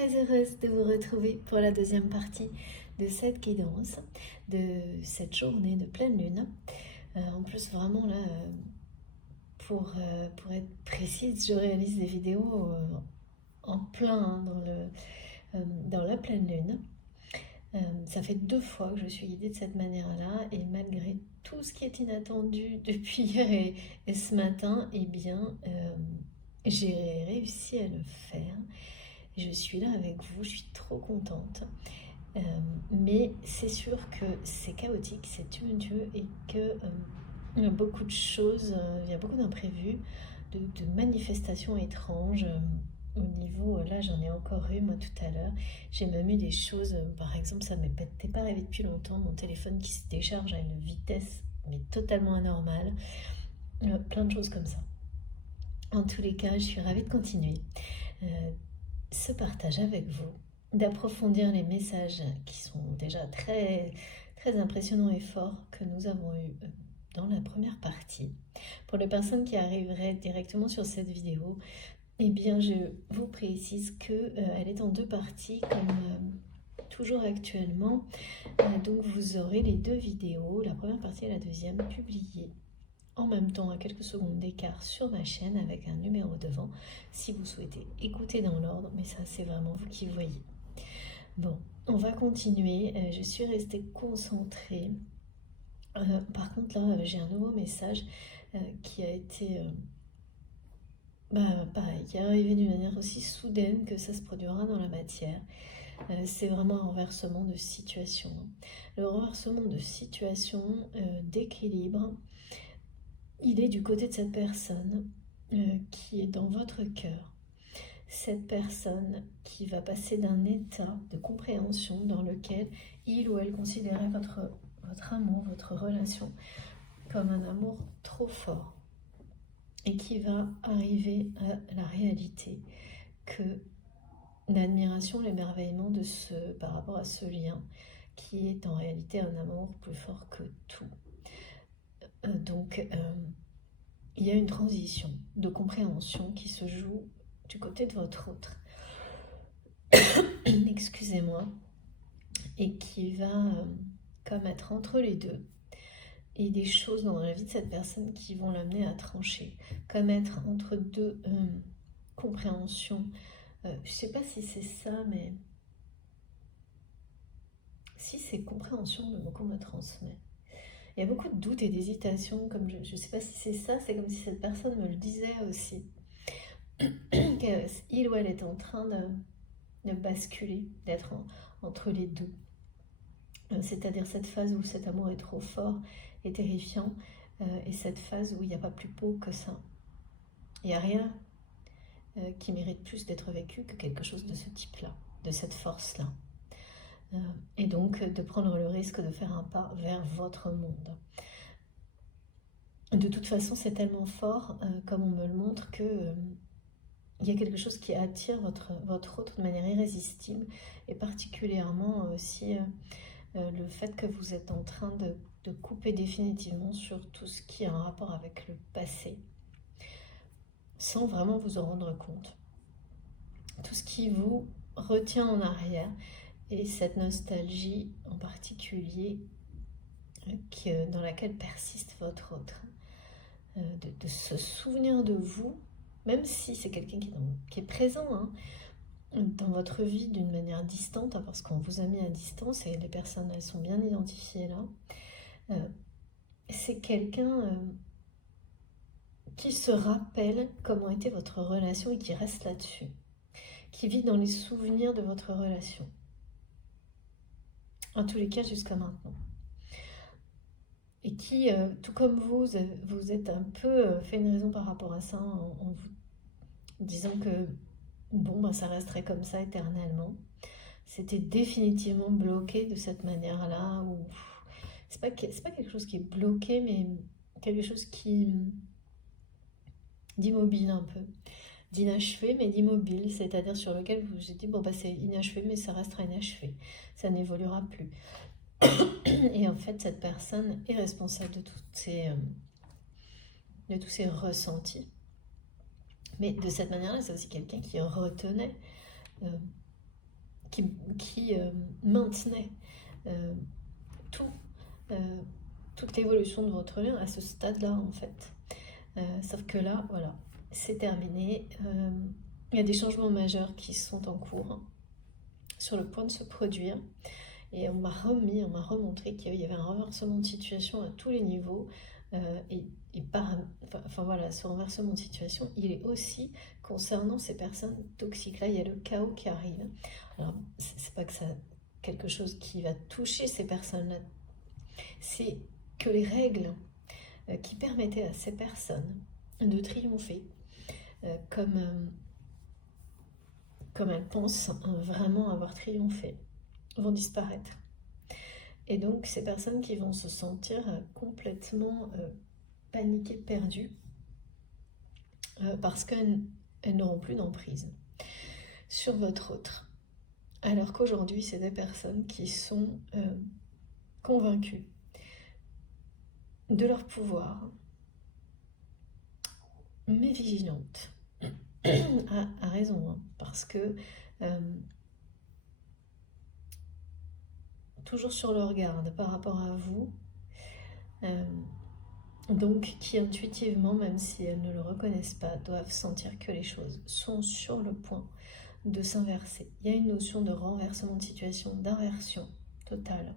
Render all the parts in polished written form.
très heureuse de vous retrouver pour la deuxième partie de cette guidance, de cette journée de pleine lune. En plus, vraiment là, pour être précise, je réalise des vidéos en plein dans la pleine lune. Ça fait 2 fois que je suis guidée de cette manière-là, et malgré tout ce qui est inattendu depuis hier et ce matin, eh bien, j'ai réussi à le faire. Je suis là avec vous, je suis trop contente. Mais c'est sûr que c'est chaotique, c'est tumultueux et que il y a beaucoup de choses, il y a beaucoup d'imprévus, de manifestations étranges. Au niveau, là j'en ai encore eu moi tout à l'heure, j'ai même eu des choses, par exemple ça ne m'était pas arrivé depuis longtemps, mon téléphone qui se décharge à une vitesse mais totalement anormale, plein de choses comme ça. En tous les cas, je suis ravie de continuer ce partage avec vous, d'approfondir les messages qui sont déjà très, très impressionnants et forts que nous avons eus dans la première partie. Pour les personnes qui arriveraient directement sur cette vidéo, eh bien, je vous précise qu'elle est en 2 parties, comme toujours actuellement. Donc, vous aurez les 2 vidéos, la première partie et la deuxième, publiées en même temps à quelques secondes d'écart sur ma chaîne avec un numéro devant si vous souhaitez écouter dans l'ordre, mais ça c'est vraiment vous qui voyez. Bon, on va continuer. Je suis restée concentrée. Par contre là, j'ai un nouveau message qui a été pareil, qui est arrivé d'une manière aussi soudaine que ça se produira dans la matière. C'est vraiment un renversement de situation. Le renversement de situation, d'équilibre, il est du côté de cette personne qui est dans votre cœur. Cette personne qui va passer d'un état de compréhension dans lequel il ou elle considérait votre amour, votre relation comme un amour trop fort, et qui va arriver à la réalité que l'admiration, l'émerveillement par rapport à ce lien qui est en réalité un amour plus fort que tout. Donc, il y a une transition de compréhension qui se joue du côté de votre autre. Excusez-moi. Et qui va comme être entre les deux. Et des choses dans la vie de cette personne qui vont l'amener à trancher. Comme être entre deux compréhensions. Je ne sais pas si c'est ça, mais si c'est compréhension, le mot qu'on me transmet. Il y a beaucoup de doutes et d'hésitations, comme je ne sais pas si c'est ça, c'est comme si cette personne me le disait aussi. Qu'il ou elle est en train de basculer, d'être entre les deux. C'est-à-dire cette phase où cet amour est trop fort et terrifiant, et cette phase où il n'y a pas plus beau que ça. Il n'y a rien qui mérite plus d'être vécu que quelque chose de ce type-là, de cette force-là. Et donc de prendre le risque de faire un pas vers votre monde. De toute façon, c'est tellement fort, comme on me le montre, que il y a quelque chose qui attire votre autre de manière irrésistible, et particulièrement aussi le fait que vous êtes en train de couper définitivement sur tout ce qui a un rapport avec le passé, sans vraiment vous en rendre compte. Tout ce qui vous retient en arrière, et cette nostalgie en particulier dans laquelle persiste votre autre, de se souvenir de vous, même si c'est quelqu'un qui est présent dans votre vie d'une manière distante, parce qu'on vous a mis à distance et les personnes elles sont bien identifiées là. C'est quelqu'un qui se rappelle comment était votre relation et qui reste là-dessus, qui vit dans les souvenirs de votre relation, en tous les cas jusqu'à maintenant. Et qui, tout comme vous êtes un peu fait une raison par rapport à ça, en vous disant que bon, ça resterait comme ça éternellement. C'était définitivement bloqué de cette manière-là, ou c'est pas quelque chose qui est bloqué, mais quelque chose qui d'immobile un peu, d'inachevé, mais d'immobile, c'est-à-dire sur lequel vous vous êtes dit, bon bah c'est inachevé, mais ça restera inachevé, ça n'évoluera plus. Et en fait, cette personne est responsable de tous ces ressentis. Mais de cette manière-là, c'est aussi quelqu'un qui retenait qui maintenait tout, toute l'évolution de votre lien à ce stade-là, en fait. Sauf que là, voilà, c'est terminé. Il y a des changements majeurs qui sont en cours, sur le point de se produire. Et on m'a remontré qu'il y avait un renversement de situation à tous les niveaux. Enfin voilà, ce renversement de situation, il est aussi concernant ces personnes toxiques. Là, il y a le chaos qui arrive. Alors, c'est pas que ça quelque chose qui va toucher ces personnes-là, c'est que les règles qui permettaient à ces personnes de triompher, comme elles pensent vraiment avoir triomphé, vont disparaître. Et donc, ces personnes qui vont se sentir complètement paniquées, perdues, parce qu'elles n'auront plus d'emprise sur votre autre. Alors qu'aujourd'hui, c'est des personnes qui sont convaincues de leur pouvoir, mais vigilantes. a raison, hein, parce que toujours sur leur garde par rapport à vous, donc qui intuitivement, même si elles ne le reconnaissent pas, doivent sentir que les choses sont sur le point de s'inverser. Il y a une notion de renversement de situation, d'inversion totale,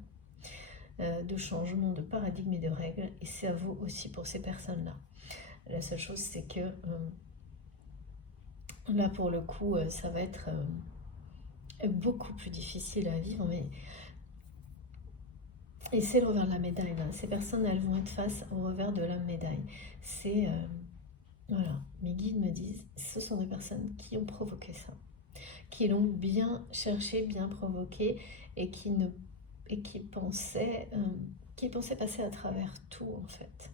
de changement de paradigme et de règles, et c'est à vous aussi pour ces personnes-là. La seule chose, c'est que là, pour le coup, ça va être beaucoup plus difficile à vivre, mais... Et c'est le revers de la médaille, là. Ces personnes, elles vont être face au revers de la médaille. C'est... voilà, mes guides me disent, ce sont des personnes qui ont provoqué ça, qui l'ont bien cherché, bien provoqué, et qui pensaient passer à travers tout, en fait.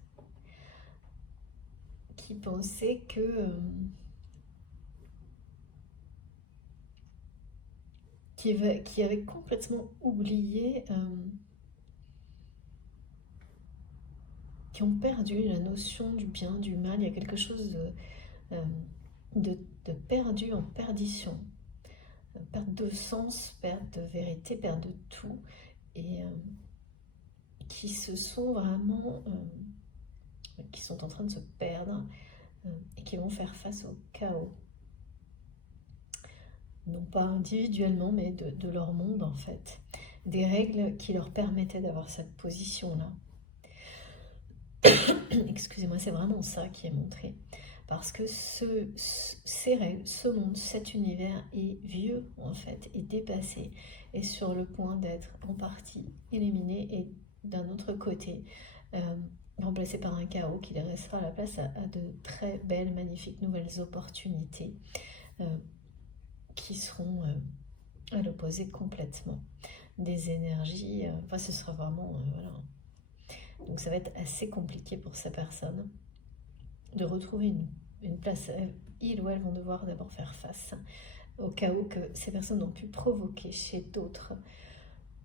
Qui pensaient que... qui avaient complètement oublié... qui ont perdu la notion du bien, du mal. Il y a quelque chose de perdu en perdition. Perte de sens, perte de vérité, perte de tout. Et qui se sont vraiment... qui sont en train de se perdre et qui vont faire face au chaos. Non pas individuellement, mais de leur monde, en fait. Des règles qui leur permettaient d'avoir cette position-là. Excusez-moi, c'est vraiment ça qui est montré. Parce que ces règles, ce monde, cet univers est vieux, en fait, est dépassé, est sur le point d'être en partie éliminé et d'un autre côté, remplacé par un chaos qui laissera la place à de très belles, magnifiques nouvelles opportunités qui seront à l'opposé complètement. Des énergies, enfin ce sera vraiment... voilà. Donc ça va être assez compliqué pour ces personnes de retrouver une place. Ils ou elles vont devoir d'abord faire face au chaos que ces personnes ont pu provoquer chez d'autres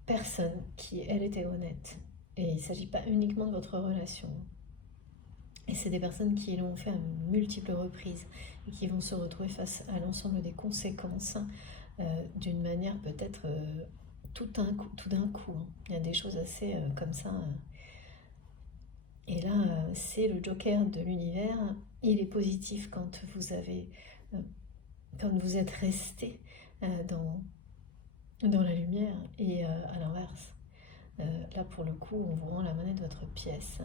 personnes qui, elles, étaient honnêtes. Et il ne s'agit pas uniquement de votre relation. Et c'est des personnes qui l'ont fait à multiples reprises et qui vont se retrouver face à l'ensemble des conséquences d'une manière peut-être tout d'un coup. Hein. Il y a des choses assez comme ça... Et là, c'est le joker de l'univers. Il est positif quand vous êtes resté dans la lumière, et à l'inverse. Là, pour le coup, on vous rend la monnaie de votre pièce.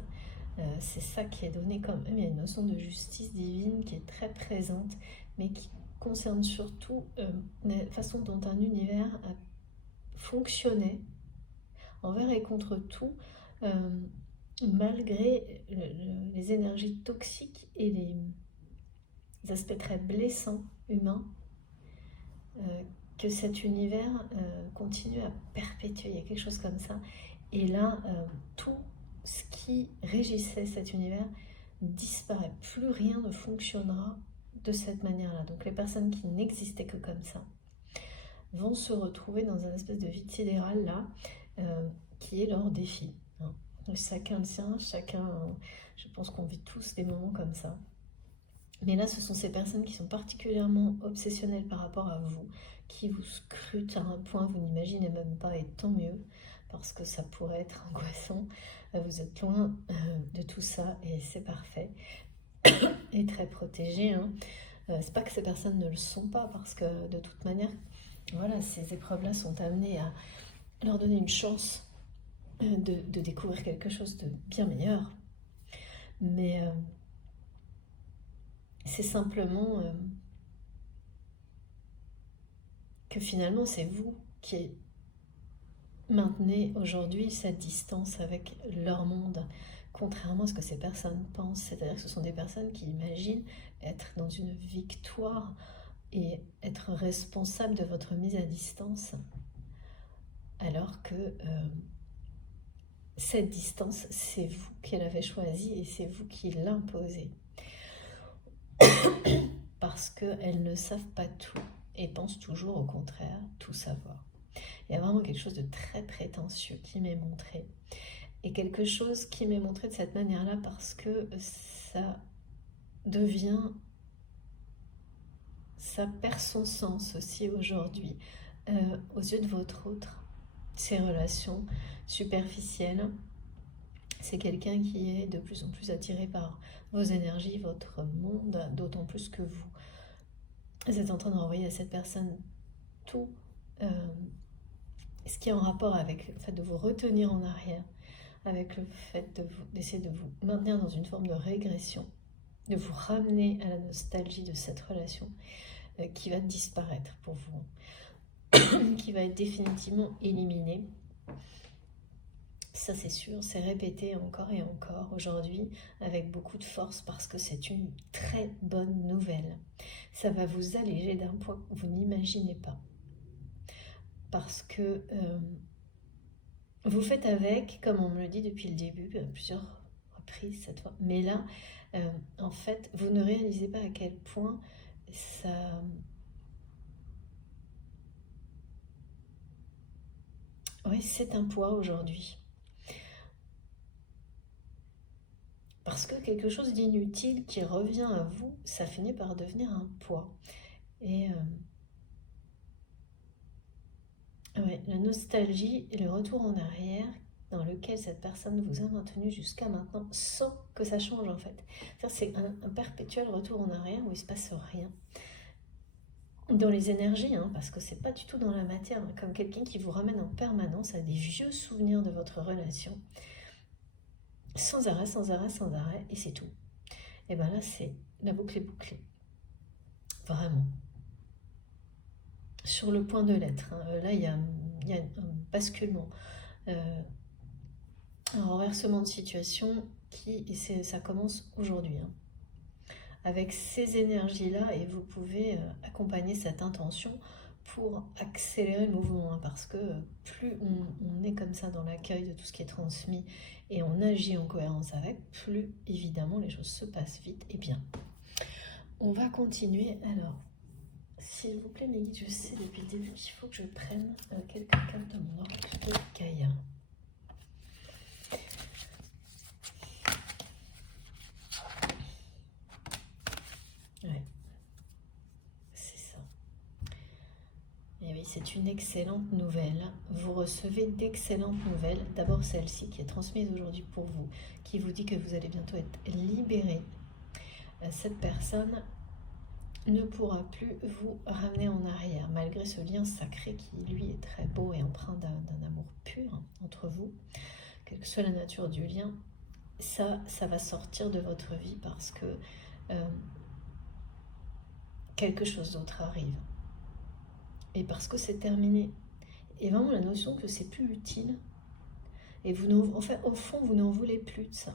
C'est ça qui est donné quand même. Il y a une notion de justice divine qui est très présente, mais qui concerne surtout la façon dont un univers a fonctionné envers et contre tout, malgré les énergies toxiques et les aspects très blessants humains que cet univers continue à perpétuer. Il y a quelque chose comme ça. Et là, tout ce qui régissait cet univers disparaît. Plus rien ne fonctionnera de cette manière-là. Donc les personnes qui n'existaient que comme ça vont se retrouver dans un espèce de vide sidéral là, qui est leur défi. Hein. Chacun le sien, je pense qu'on vit tous des moments comme ça. Mais là, ce sont ces personnes qui sont particulièrement obsessionnelles par rapport à vous, qui vous scrute à un point que vous n'imaginez même pas, et tant mieux, parce que ça pourrait être angoissant. Vous êtes loin de tout ça et c'est parfait. Et très protégé, hein. C'est pas que ces personnes ne le sont pas, parce que de toute manière, voilà, ces épreuves-là sont amenées à leur donner une chance de découvrir quelque chose de bien meilleur. Mais c'est simplement que finalement c'est vous qui maintenez aujourd'hui cette distance avec leur monde, contrairement à ce que ces personnes pensent. C'est-à-dire que ce sont des personnes qui imaginent être dans une victoire et être responsable de votre mise à distance, alors que cette distance, c'est vous qui l'avez choisie et c'est vous qui l'imposez. Parce qu'elles ne savent pas tout et pensent toujours au contraire tout savoir. Il y a vraiment quelque chose de très prétentieux qui m'est montré. Et quelque chose qui m'est montré de cette manière-là parce que ça perd son sens aussi aujourd'hui aux yeux de votre autre. Ces relations superficielles, c'est quelqu'un qui est de plus en plus attiré par vos énergies, votre monde, d'autant plus que vous êtes en train de renvoyer à cette personne tout ce qui est en rapport avec le fait de vous retenir en arrière, avec le fait d'essayer de vous maintenir dans une forme de régression, de vous ramener à la nostalgie de cette relation qui va disparaître pour vous, qui va être définitivement éliminée. Ça c'est sûr, c'est répété encore et encore aujourd'hui avec beaucoup de force parce que c'est une très bonne nouvelle. Ça va vous alléger d'un poids que vous n'imaginez pas. Parce que vous faites avec, comme on me le dit depuis le début, plusieurs reprises cette fois, mais là, en fait, vous ne réalisez pas à quel point ça... Oui, c'est un poids aujourd'hui. Parce que quelque chose d'inutile qui revient à vous, ça finit par devenir un poids. Et ouais, la nostalgie et le retour en arrière dans lequel cette personne vous a maintenu jusqu'à maintenant sans que ça change en fait. C'est un perpétuel retour en arrière où il ne se passe rien. Dans les énergies, hein, parce que c'est pas du tout dans la matière, hein, comme quelqu'un qui vous ramène en permanence à des vieux souvenirs de votre relation, sans arrêt, sans arrêt, sans arrêt, et c'est tout. Et bien là, c'est la boucle est bouclée. Vraiment. Sur le point de l'être. Hein. Là, il y a un basculement. Un renversement de situation et ça commence aujourd'hui. Hein. Avec ces énergies-là, et vous pouvez accompagner cette intention pour accélérer le mouvement, hein, parce que plus on est comme ça dans l'accueil de tout ce qui est transmis et on agit en cohérence avec, plus évidemment les choses se passent vite et bien. On va continuer. Alors, s'il vous plaît mes guides, je sais depuis le début qu'il faut que je prenne quelques cartes de mon oracle de Gaïa. Ouais, c'est ça. Et oui, c'est une excellente nouvelle. Vous recevez d'excellentes nouvelles. D'abord celle-ci qui est transmise aujourd'hui pour vous, qui vous dit que vous allez bientôt être libéré. Cette personne ne pourra plus vous ramener en arrière, malgré ce lien sacré qui, lui, est très beau et empreint d'un amour pur entre vous. Quelle que soit la nature du lien, ça va sortir de votre vie parce que quelque chose d'autre arrive. Et parce que c'est terminé. Et vraiment la notion que c'est plus utile. Et vous en fait, au fond, vous n'en voulez plus de ça.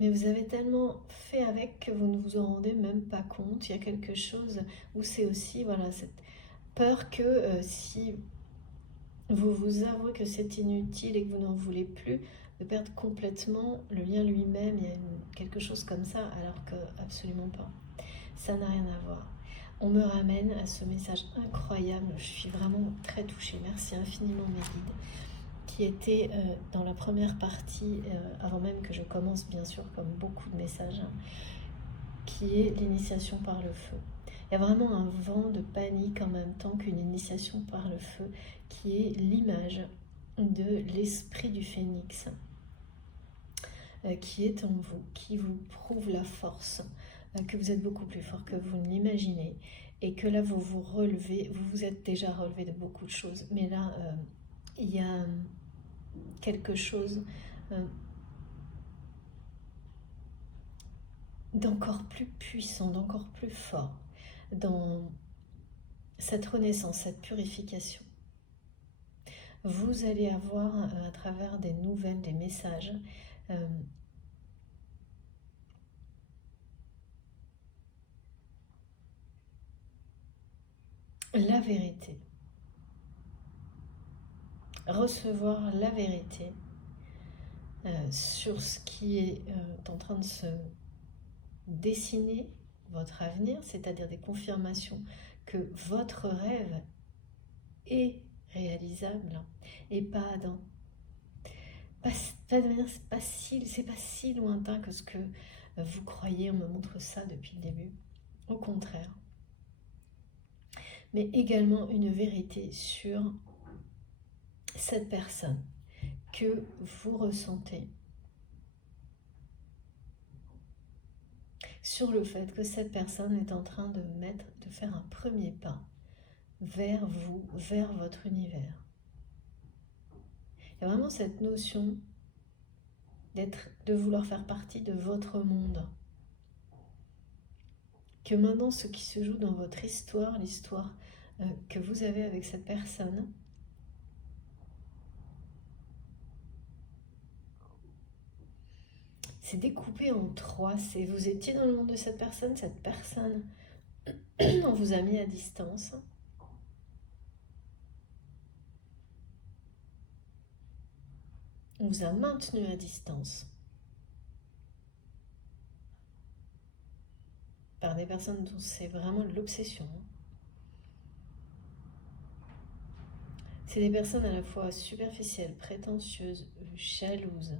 Mais vous avez tellement fait avec que vous ne vous en rendez même pas compte. Il y a quelque chose où c'est aussi voilà, cette peur que si vous vous avouez que c'est inutile et que vous n'en voulez plus, de perdre complètement le lien lui-même. Il y a quelque chose comme ça, alors que absolument pas. Ça n'a rien à voir. On me ramène à ce message incroyable. Je suis vraiment très touchée. Merci infiniment mes guides, qui étaient dans la première partie, avant même que je commence, bien sûr, comme beaucoup de messages, hein, qui est l'initiation par le feu. Il y a vraiment un vent de panique en même temps qu'une initiation par le feu, qui est l'image de l'esprit du phénix, qui est en vous, qui vous prouve la force, que vous êtes beaucoup plus fort que vous ne l'imaginez, et que là vous vous relevez, vous vous êtes déjà relevé de beaucoup de choses, mais là il y a quelque chose d'encore plus puissant, d'encore plus fort dans cette renaissance, cette purification. Vous allez avoir à travers des nouvelles, des messages, la vérité. Recevoir la vérité sur ce qui est en train de se dessiner, votre avenir, c'est-à-dire des confirmations que votre rêve est réalisable et pas dans pas de manière, c'est pas si lointain que ce que vous croyez. On me montre ça depuis le début, au contraire, mais également une vérité sur cette personne que vous ressentez, sur le fait que cette personne est en train de faire un premier pas vers vous, vers votre univers. Il y a vraiment cette notion de vouloir faire partie de votre monde. Que maintenant, ce qui se joue dans votre histoire, l'histoire que vous avez avec cette personne, c'est découpé en trois. C'est vous étiez dans le monde de cette personne on vous a mis à distance. On vous a maintenu à distance par des personnes dont c'est vraiment de l'obsession. C'est des personnes à la fois superficielles, prétentieuses, jalouses,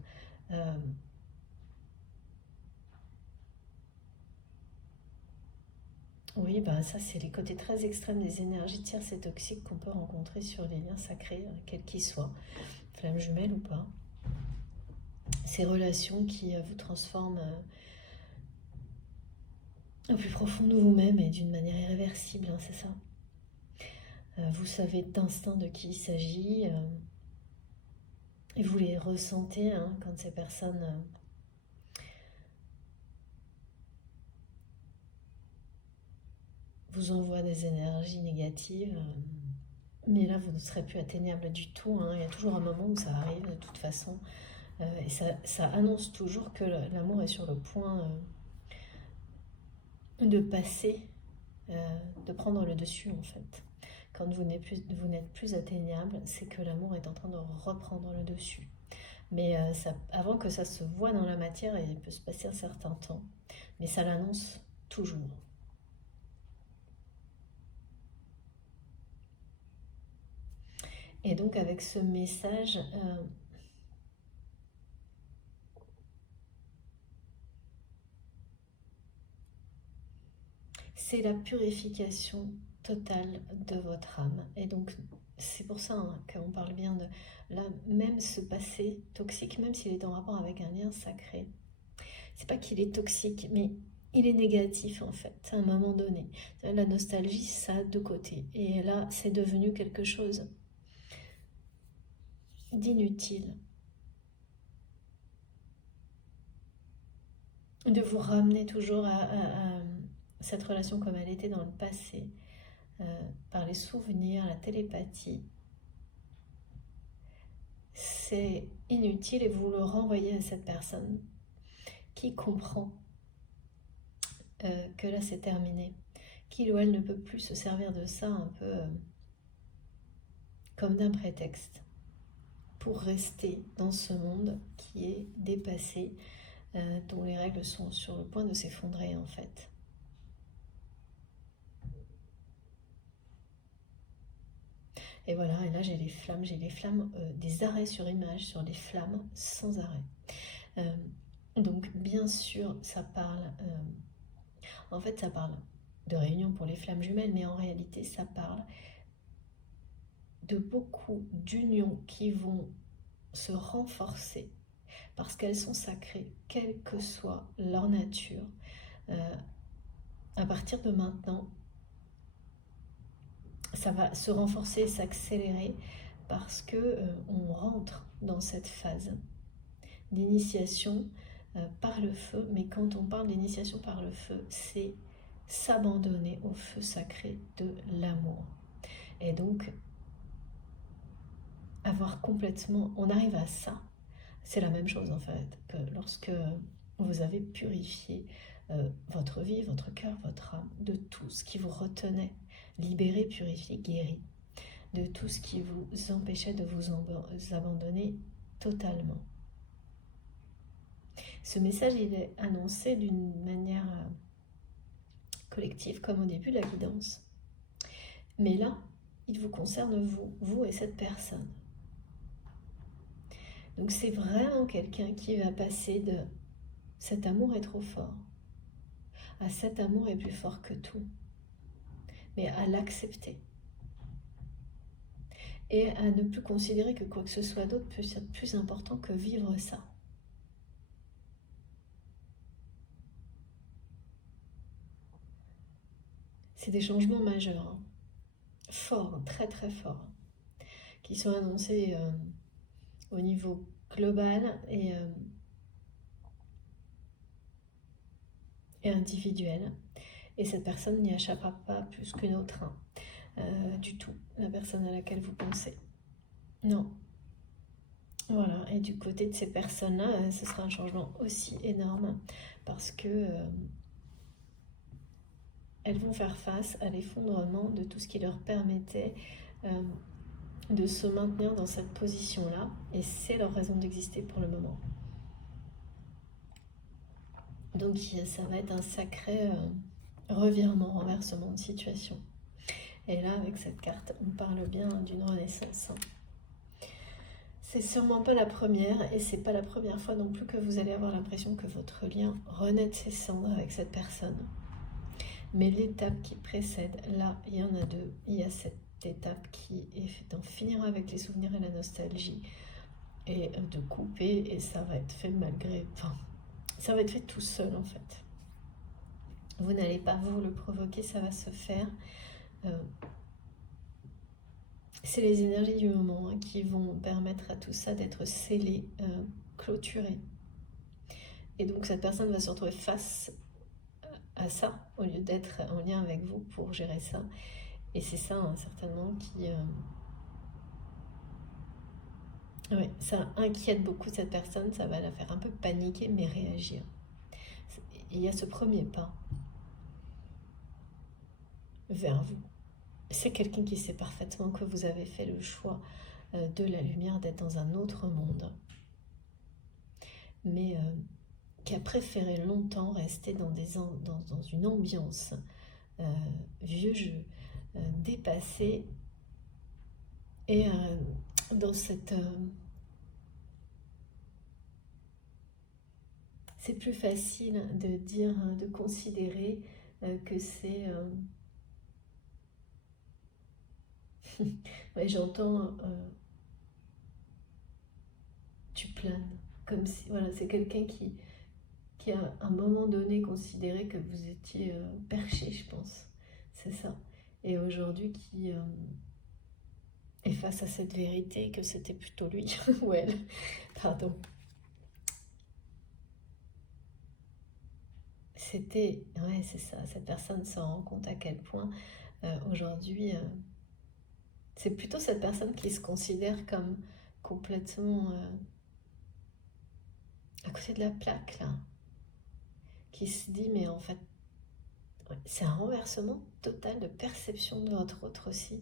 oui, bah ça c'est les côtés très extrêmes des énergies tierces et toxiques qu'on peut rencontrer sur les liens sacrés, quels qu'ils soient, flammes jumelles ou pas. Ces relations qui vous transforment au plus profond de vous-même et d'une manière irréversible, hein, c'est ça. Vous savez d'instinct de qui il s'agit et vous les ressentez hein, quand ces personnes vous envoient des énergies négatives. Mais là, vous ne serez plus atteignable du tout. Hein. Il y a toujours un moment où ça arrive de toute façon. Et ça annonce toujours que l'amour est sur le point de passer, de prendre le dessus en fait. Quand vous n'êtes plus atteignable, c'est que l'amour est en train de reprendre le dessus. Mais avant que ça se voie dans la matière, il peut se passer un certain temps. Mais ça l'annonce toujours. Et donc avec ce message, c'est la purification totale de votre âme. Et donc c'est pour ça hein, qu'on parle bien de là, même ce passé toxique, même s'il est en rapport avec un lien sacré. C'est pas qu'il est toxique, mais il est négatif en fait, à un moment donné. La nostalgie, ça a deux côtés. Et là, c'est devenu quelque chose d'inutile. De vous ramener toujours à cette relation comme elle était dans le passé, par les souvenirs, la télépathie. C'est inutile et vous le renvoyez à cette personne qui comprend que là c'est terminé, qu'il ou elle ne peut plus se servir de ça un peu comme d'un prétexte pour rester dans ce monde qui est dépassé, dont les règles sont sur le point de s'effondrer en fait. Et voilà, et là j'ai les flammes, des arrêts sur image, sur les flammes sans arrêt. Donc bien sûr, ça parle En fait, ça parle de réunion pour les flammes jumelles, mais en réalité, ça parle de beaucoup d'unions qui vont se renforcer parce qu'elles sont sacrées, quelle que soit leur nature. À partir de maintenant, ça va se renforcer et s'accélérer parce que on rentre dans cette phase d'initiation par le feu. Mais quand on parle d'initiation par le feu, c'est s'abandonner au feu sacré de l'amour. Et donc, avoir complètement... On arrive à ça. C'est la même chose en fait que lorsque vous avez purifié votre vie, votre cœur, votre âme de tout ce qui vous retenait, libéré, purifié, guéri, de tout ce qui vous empêchait de vous abandonner totalement. Ce message, il est annoncé d'une manière collective, comme au début de la guidance. Mais là, il vous concerne vous et cette personne. Donc c'est vraiment quelqu'un qui va passer de cet amour est trop fort à cet amour est plus fort que tout, mais à l'accepter et à ne plus considérer que quoi que ce soit d'autre peut être plus important que vivre ça. C'est des changements majeurs, hein, forts, très très forts, qui sont annoncés au niveau global et individuel. Et cette personne n'y échappera pas plus qu'une autre, hein, du tout, la personne à laquelle vous pensez. Non. Voilà, et du côté de ces personnes-là, ce sera un changement aussi énorme parce que elles vont faire face à l'effondrement de tout ce qui leur permettait de se maintenir dans cette position-là, et c'est leur raison d'exister pour le moment. Donc ça va être un sacré revirement, renversement de situation. Et là, avec cette carte, on parle bien d'une renaissance. C'est sûrement pas la première, et c'est pas la première fois non plus que vous allez avoir l'impression que votre lien renaît de ses cendres avec cette personne. Mais l'étape qui précède, là, il y en a deux. Il y a cette étape qui est d'en finir avec les souvenirs et la nostalgie, et de couper, et ça va être fait malgré... Enfin, ça va être fait tout seul, en fait. Vous n'allez pas vous le provoquer, ça va se faire. C'est les énergies du moment hein, qui vont permettre à tout ça d'être scellé, clôturé. Et donc cette personne va se retrouver face à ça, au lieu d'être en lien avec vous pour gérer ça. Et c'est ça, hein, certainement, qui... Ouais, ça inquiète beaucoup cette personne, ça va la faire un peu paniquer, mais réagir. Il y a ce premier pas vers vous. C'est quelqu'un qui sait parfaitement que vous avez fait le choix de la lumière, d'être dans un autre monde, mais qui a préféré longtemps rester dans une ambiance vieux jeu, dépassé, et dans cette... c'est plus facile de dire, de considérer que c'est... ouais, j'entends... tu planes, comme si... Voilà, c'est quelqu'un qui à un moment donné considéré que vous étiez perché, je pense. C'est ça. Et aujourd'hui qui est face à cette vérité que c'était plutôt lui ou elle. Pardon. C'était... Ouais, c'est ça. Cette personne se rend compte à quel point aujourd'hui... c'est plutôt cette personne qui se considère comme complètement à côté de la plaque, là. Qui se dit, mais en fait, c'est un renversement total de perception de votre autre aussi,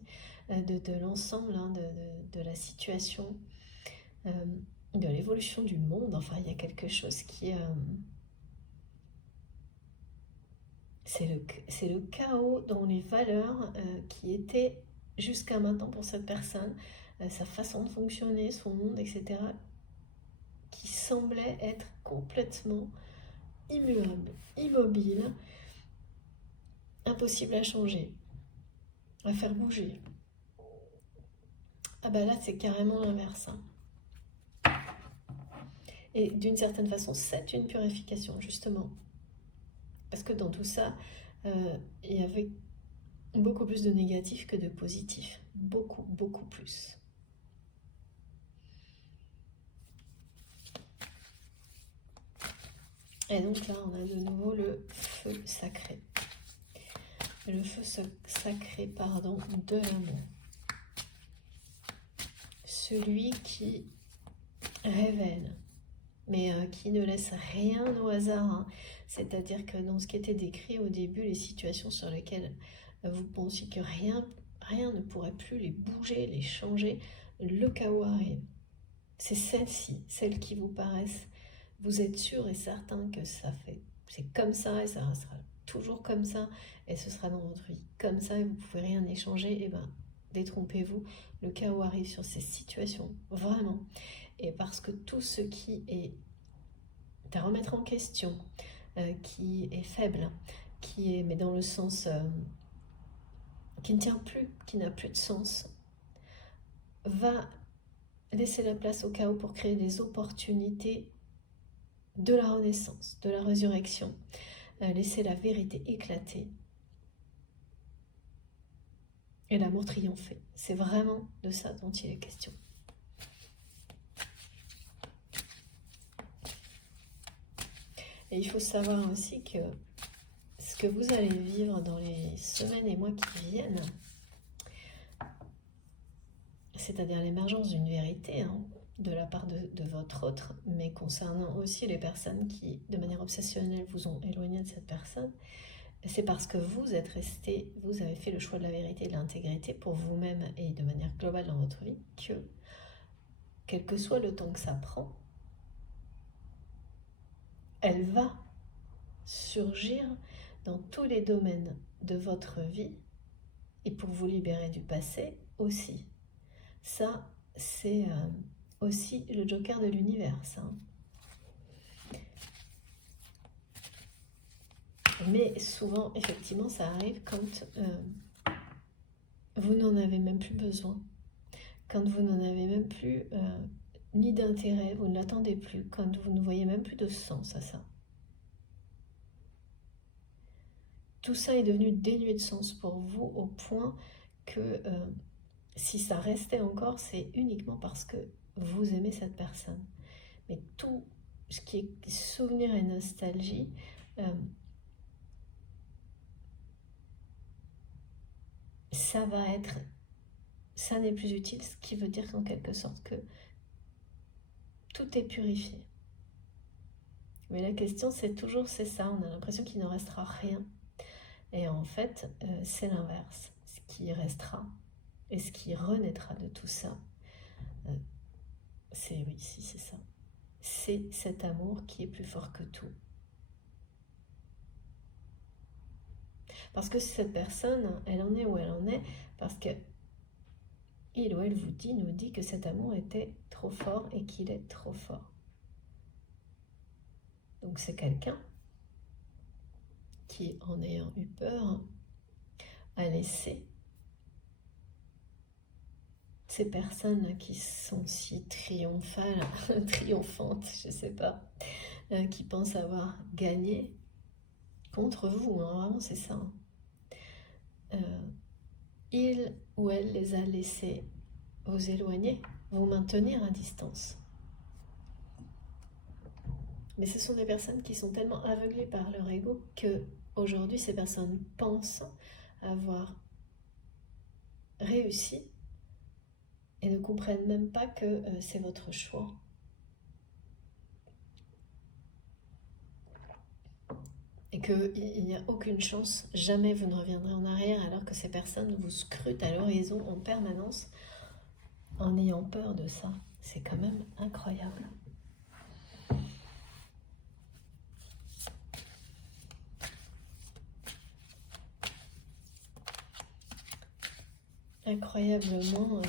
de l'ensemble, hein, de la situation, de l'évolution du monde. Enfin, il y a quelque chose qui... c'est le chaos dans les valeurs qui étaient jusqu'à maintenant pour cette personne, sa façon de fonctionner, son monde, etc., qui semblait être complètement immuable, immobile, impossible à changer, à faire bouger. Ah bah là, c'est carrément l'inverse. Et d'une certaine façon, c'est une purification, justement. Parce que dans tout ça, il y avait beaucoup plus de négatifs que de positifs. Beaucoup, beaucoup plus. Et donc là, on a de nouveau le feu sacré. Le feu sacré, de l'amour. Celui qui révèle, mais qui ne laisse rien au hasard. C'est-à-dire que dans ce qui était décrit au début, les situations sur lesquelles vous pensiez que rien ne pourrait plus les bouger, les changer, le chaos arrive. C'est celles-ci, celles qui vous paraissent, vous êtes sûr et certain que c'est comme ça et ça restera toujours comme ça et ce sera dans votre vie comme ça et vous ne pouvez rien échanger, et ben détrompez-vous, le chaos arrive sur ces situations, vraiment. Et parce que tout ce qui est à remettre en question, qui est faible, mais dans le sens qui ne tient plus, qui n'a plus de sens, va laisser la place au chaos pour créer des opportunités de la renaissance, de la résurrection, laisser la vérité éclater et l'amour triompher. C'est vraiment de ça dont il est question. Et il faut savoir aussi que ce que vous allez vivre dans les semaines et mois qui viennent, c'est-à-dire l'émergence d'une vérité de la part de votre autre, mais concernant aussi les personnes qui, de manière obsessionnelle, vous ont éloigné de cette personne, c'est parce que vous êtes resté, vous avez fait le choix de la vérité et de l'intégrité pour vous-même et de manière globale dans votre vie, que, quel que soit le temps que ça prend, elle va surgir dans tous les domaines de votre vie et pour vous libérer du passé aussi. Ça, c'est aussi le joker de l'univers, ça. Mais souvent, effectivement, ça arrive quand vous n'en avez même plus besoin, quand vous n'en avez même plus ni d'intérêt, vous ne l'attendez plus, quand vous ne voyez même plus de sens à ça. Tout ça est devenu dénué de sens pour vous au point que si ça restait encore, c'est uniquement parce que vous aimez cette personne. Mais tout ce qui est souvenir et nostalgie, ça n'est plus utile, ce qui veut dire qu'en quelque sorte que tout est purifié. Mais la question, c'est ça, on a l'impression qu'il ne restera rien. Et en fait, c'est l'inverse. Ce qui restera et ce qui renaîtra de tout ça, c'est ça. C'est cet amour qui est plus fort que tout. Parce que cette personne, elle en est où elle en est, parce que il ou elle nous dit que cet amour était trop fort et qu'il est trop fort. Donc c'est quelqu'un qui, en ayant eu peur, a laissé ces personnes qui sont si triomphantes, je sais pas, qui pensent avoir gagné contre vous, vraiment c'est ça. Il ou elle les a laissés vous éloigner, vous maintenir à distance. Mais ce sont des personnes qui sont tellement aveuglées par leur ego que aujourd'hui ces personnes pensent avoir réussi et ne comprennent même pas que c'est votre choix. Et qu'il n'y a aucune chance, jamais vous ne reviendrez en arrière alors que ces personnes vous scrutent à l'horizon en permanence en ayant peur de ça. C'est quand même incroyable. Incroyablement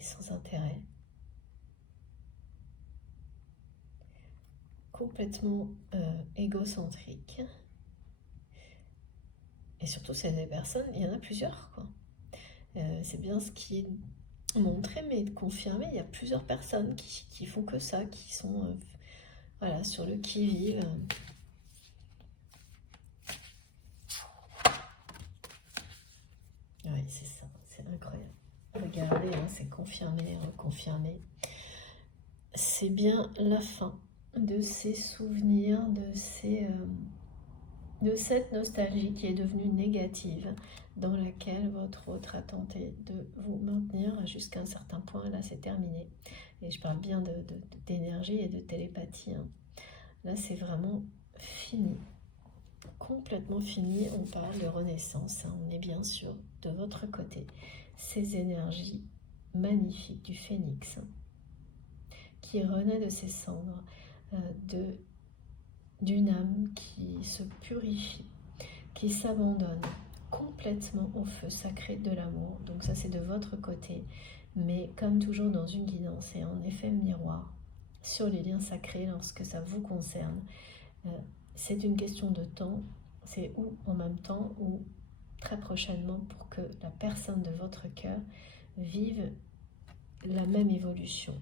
sans intérêt, complètement égocentrique. Et surtout, c'est des personnes, il y en a plusieurs, quoi. C'est bien ce qui est montré, mais confirmé. Il y a plusieurs personnes qui font que ça, qui sont voilà, sur le qui-vive. Oui, c'est ça, c'est incroyable. Regardez, hein, c'est confirmé, confirmé. C'est bien la fin de ces souvenirs, de cette nostalgie qui est devenue négative, dans laquelle votre autre a tenté de vous maintenir jusqu'à un certain point. Là, c'est terminé. Et je parle bien d'énergie et de télépathie, hein. Là, c'est vraiment fini. Complètement fini. On parle de renaissance, hein. On est bien sûr de votre côté. Ces énergies magnifiques du phénix, hein, qui renaît de ses cendres, d'une âme qui se purifie, qui s'abandonne complètement au feu sacré de l'amour. Donc ça, c'est de votre côté, mais comme toujours dans une guidance et en effet miroir sur les liens sacrés lorsque ça vous concerne. C'est une question de temps, c'est ou en même temps ou très prochainement pour que la personne de votre cœur vive la même évolution.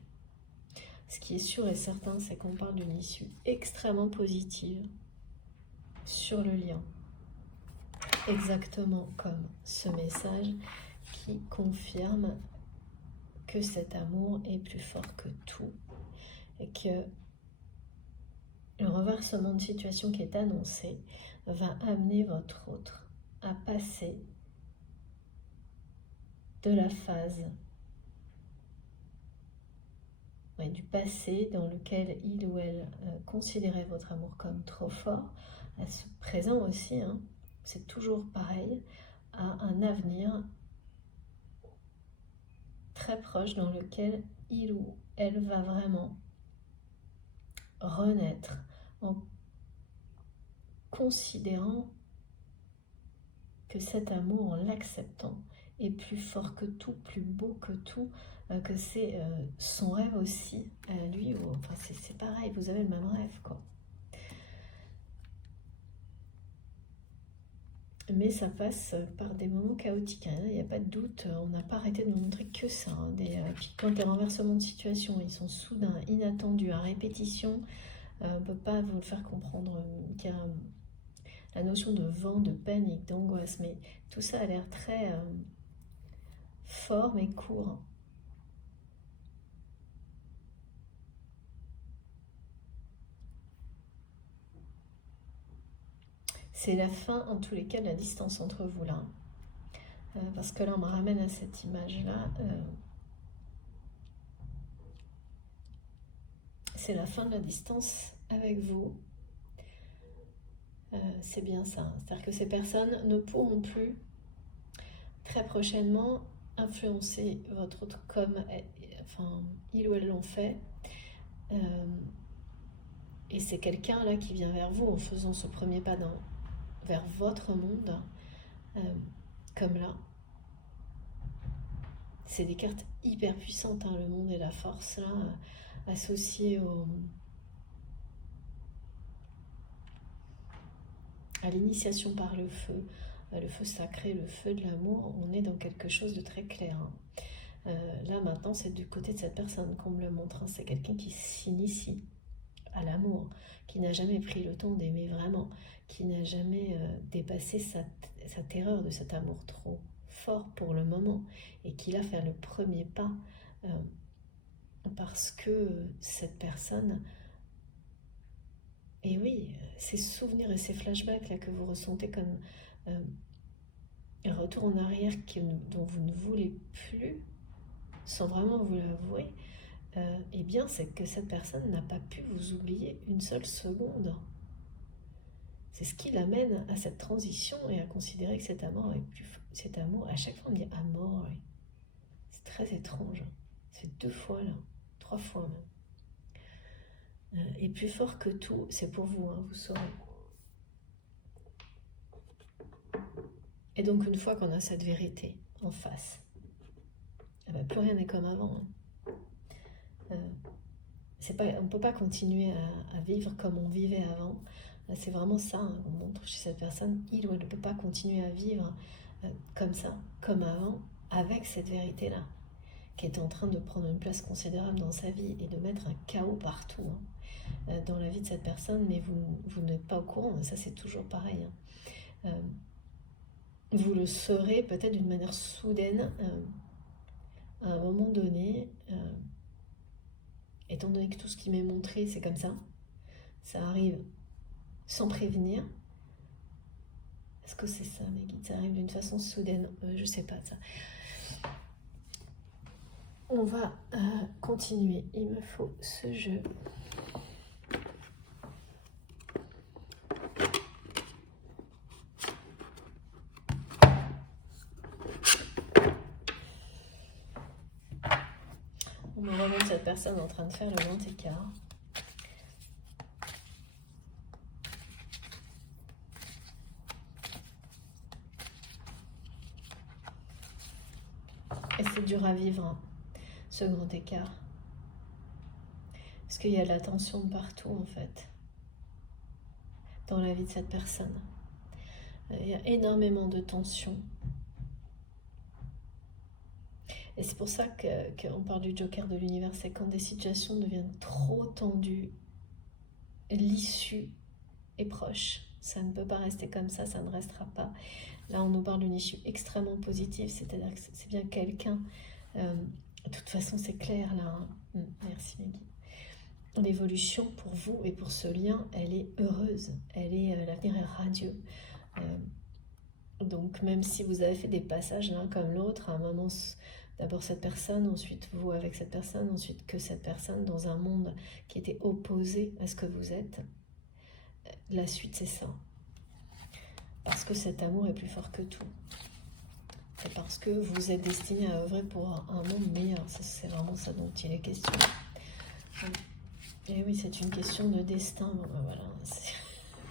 Ce qui est sûr et certain, c'est qu'on parle d'une issue extrêmement positive sur le lien. Exactement comme ce message qui confirme que cet amour est plus fort que tout et que le renversement de situation qui est annoncé va amener votre autre à passer de la phase du passé dans lequel il ou elle considérait votre amour comme trop fort, à ce présent aussi, hein, c'est toujours pareil, à un avenir très proche dans lequel il ou elle va vraiment renaître en considérant que cet amour, en l'acceptant, est plus fort que tout, plus beau que tout, que c'est son rêve aussi, lui, enfin c'est pareil, vous avez le même rêve, quoi. Mais ça passe par des moments chaotiques, hein, il n'y a pas de doute, on n'a pas arrêté de nous montrer que ça, hein, puis quand les renversements de situation, ils sont soudains, inattendus, à répétition, on ne peut pas vous le faire comprendre, qu'il y a la notion de vent, de panique, d'angoisse, mais tout ça a l'air très fort mais court. C'est la fin, en tous les cas, de la distance entre vous là. Parce que là, on me ramène à cette image-là. C'est la fin de la distance avec vous. C'est bien ça. C'est-à-dire que ces personnes ne pourront plus, très prochainement, influencer votre autre comme enfin, ils ou elles l'ont fait. Et c'est quelqu'un là qui vient vers vous en faisant ce premier pas vers votre monde, comme là. C'est des cartes hyper puissantes, hein, le monde et la force, là, associées à l'initiation par le feu sacré, le feu de l'amour. On est dans quelque chose de très clair, hein. Là, maintenant, c'est du côté de cette personne qu'on me le montre, hein. C'est quelqu'un qui s'initie à l'amour, qui n'a jamais pris le temps d'aimer vraiment, qui n'a jamais dépassé sa terreur de cet amour trop fort pour le moment, et qui va faire le premier pas parce que cette personne, et oui, ces souvenirs et ces flashbacks là que vous ressentez comme un retour en arrière dont vous ne voulez plus, sans vraiment vous l'avouer, eh bien c'est que cette personne n'a pas pu vous oublier une seule seconde. C'est ce qui l'amène à cette transition et à considérer que cet amour est plus fort. Cet amour, à chaque fois on me dit amour, oui. C'est très étrange. C'est 2 fois là, 3 fois même. Et plus fort que tout, c'est pour vous, hein, vous saurez. Et donc une fois qu'on a cette vérité en face, eh ben, plus rien n'est comme avant, hein. on ne peut pas continuer à vivre comme on vivait avant. Là, c'est vraiment ça, hein, on montre chez cette personne, il ou elle ne peut pas continuer à vivre comme ça, comme avant, avec cette vérité-là, qui est en train de prendre une place considérable dans sa vie et de mettre un chaos partout, hein, dans la vie de cette personne, mais vous n'êtes pas au courant, ça c'est toujours pareil. Hein. Vous le saurez peut-être d'une manière soudaine, à un moment donné, étant donné que tout ce qui m'est montré, c'est comme ça arrive sans prévenir. Est-ce que c'est ça, mes guides? Ça arrive d'une façon soudaine, je sais pas ça. On va continuer. Il me faut ce jeu. On me remonte cette personne en train de faire le grand écart. Et c'est dur à vivre, hein, ce grand écart. Parce qu'il y a de la tension de partout, en fait, dans la vie de cette personne. Il y a énormément de tension. Et c'est pour ça qu'on parle du joker de l'univers, c'est quand des situations deviennent trop tendues, l'issue est proche. Ça ne peut pas rester comme ça ne restera pas. Là, on nous parle d'une issue extrêmement positive, c'est-à-dire que c'est bien quelqu'un. De toute façon, c'est clair là. Hein. Merci, Maggie. L'évolution pour vous et pour ce lien, elle est heureuse. L'avenir est radieux. Donc, même si vous avez fait des passages l'un comme l'autre, à un moment, d'abord cette personne, ensuite vous avec cette personne, ensuite que cette personne, dans un monde qui était opposé à ce que vous êtes, la suite, c'est ça. Parce que cet amour est plus fort que tout. C'est parce que vous êtes destiné à œuvrer pour un monde meilleur. C'est vraiment ça dont il est question. Et oui, c'est une question de destin. Bon, ben voilà.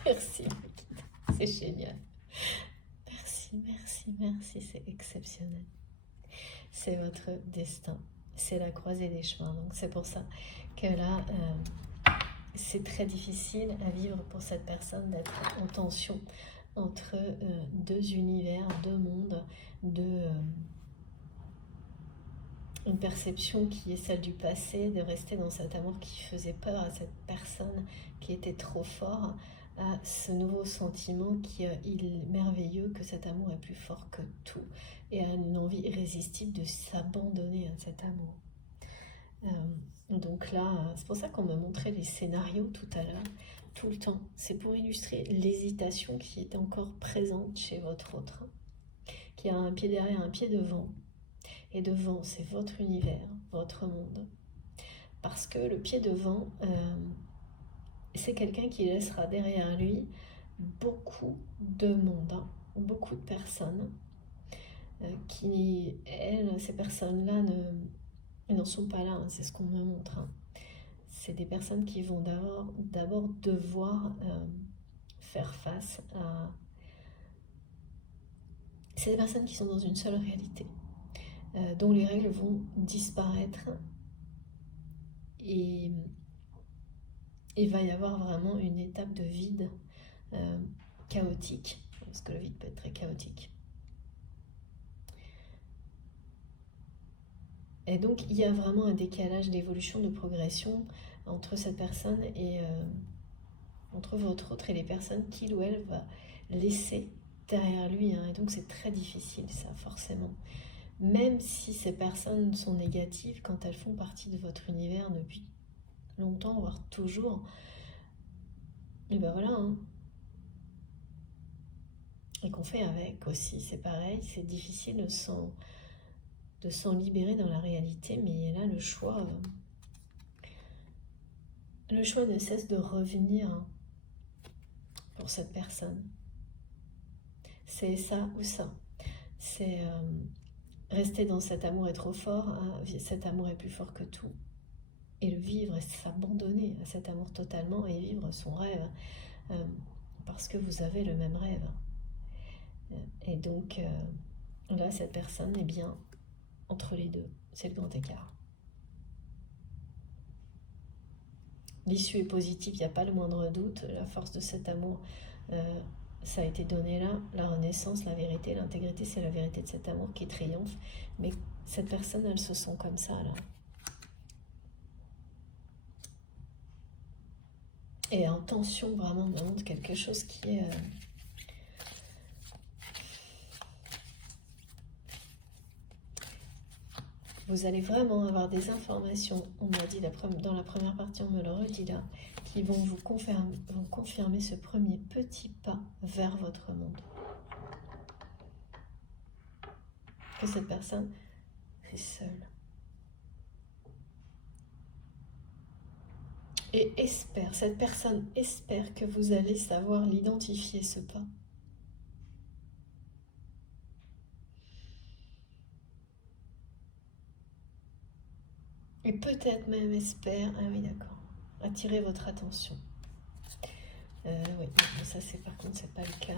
Merci, c'est génial. Merci, c'est exceptionnel. C'est votre destin. C'est la croisée des chemins. Donc c'est pour ça que là, c'est très difficile à vivre pour cette personne d'être en tension entre deux univers, deux mondes, une perception qui est celle du passé, de rester dans cet amour qui faisait peur à cette personne qui était trop fort, à ce nouveau sentiment qui est merveilleux, que cet amour est plus fort que tout, et à une envie irrésistible de s'abandonner à cet amour. Donc là, c'est pour ça qu'on m'a montré les scénarios tout à l'heure, tout le temps. C'est pour illustrer l'hésitation qui est encore présente chez votre autre, qui a un pied derrière, un pied devant. Et devant, c'est votre univers, votre monde. Parce que le pied devant, c'est quelqu'un qui laissera derrière lui beaucoup de monde, hein, beaucoup de personnes qui, ces personnes-là n'en sont pas là, hein, c'est ce qu'on me montre. Hein. C'est des personnes qui vont d'abord devoir faire face à... C'est des personnes qui sont dans une seule réalité, dont les règles vont disparaître, et il va y avoir vraiment une étape de vide chaotique, parce que le vide peut être très chaotique. Et donc il y a vraiment un décalage d'évolution, de progression entre cette personne et entre votre autre et les personnes qu'il ou elle va laisser derrière lui. Hein. Et donc c'est très difficile ça, forcément. Même si ces personnes sont négatives, quand elles font partie de votre univers depuis longtemps, voire toujours, et ben voilà. Hein. Et qu'on fait avec aussi, c'est pareil, c'est difficile de s'en libérer dans la réalité, mais là le choix ne cesse de revenir pour cette personne. C'est ça ou ça. C'est rester dans cet amour est trop fort, hein, cet amour est plus fort que tout. Et le vivre, et s'abandonner à cet amour totalement et vivre son rêve, parce que vous avez le même rêve. Et donc, là, cette personne est bien entre les deux. C'est le grand écart. l'issue est positive, il n'y a pas le moindre doute. La force de cet amour, ça a été donné là. La renaissance, la vérité, l'intégrité, c'est la vérité de cet amour qui triomphe. Mais cette personne, elle se sent comme ça là. Et en tension, vraiment, me montre quelque chose qui est... vous allez vraiment avoir des informations, on m'a dit dans la première partie, on me le redit là, qui vont vous confirmer ce premier petit pas vers votre monde. Que cette personne est seule. Et cette personne espère que vous allez savoir l'identifier, ce pas. Et peut-être même espère, ah oui d'accord, attirer votre attention. Oui, ça c'est par contre c'est pas le cas.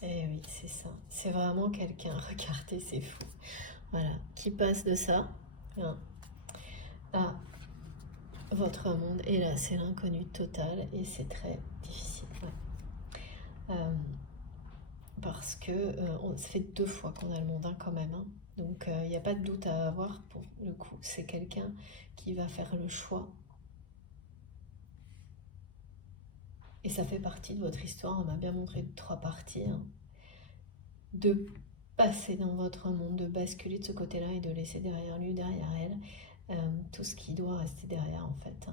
Eh oui, c'est ça. C'est vraiment quelqu'un, regardez, c'est fou. Voilà, qui passe de ça à votre monde. Et là, c'est l'inconnu total et c'est très difficile. Ouais. Parce que ça fait 2 fois qu'on a le mondain quand même. Hein. Donc, il n'y a pas de doute à avoir pour le coup. C'est quelqu'un qui va faire le choix. Et ça fait partie de votre histoire. On m'a bien montré 3 parties. Hein. De passer dans votre monde, de basculer de ce côté-là et de laisser derrière lui, derrière elle, tout ce qui doit rester derrière en fait.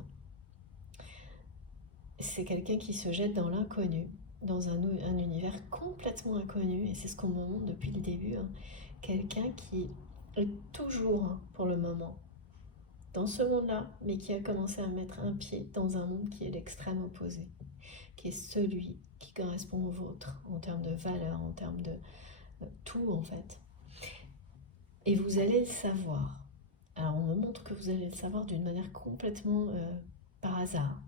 C'est quelqu'un qui se jette dans l'inconnu, dans un univers complètement inconnu, et c'est ce qu'on me montre depuis le début. Hein. Quelqu'un qui est toujours, pour le moment, dans ce monde-là, mais qui a commencé à mettre un pied dans un monde qui est l'extrême opposé, qui est celui qui correspond au vôtre, en termes de valeur, en termes de tout en fait. Et vous allez le savoir. Alors on me montre que vous allez le savoir d'une manière complètement par hasard,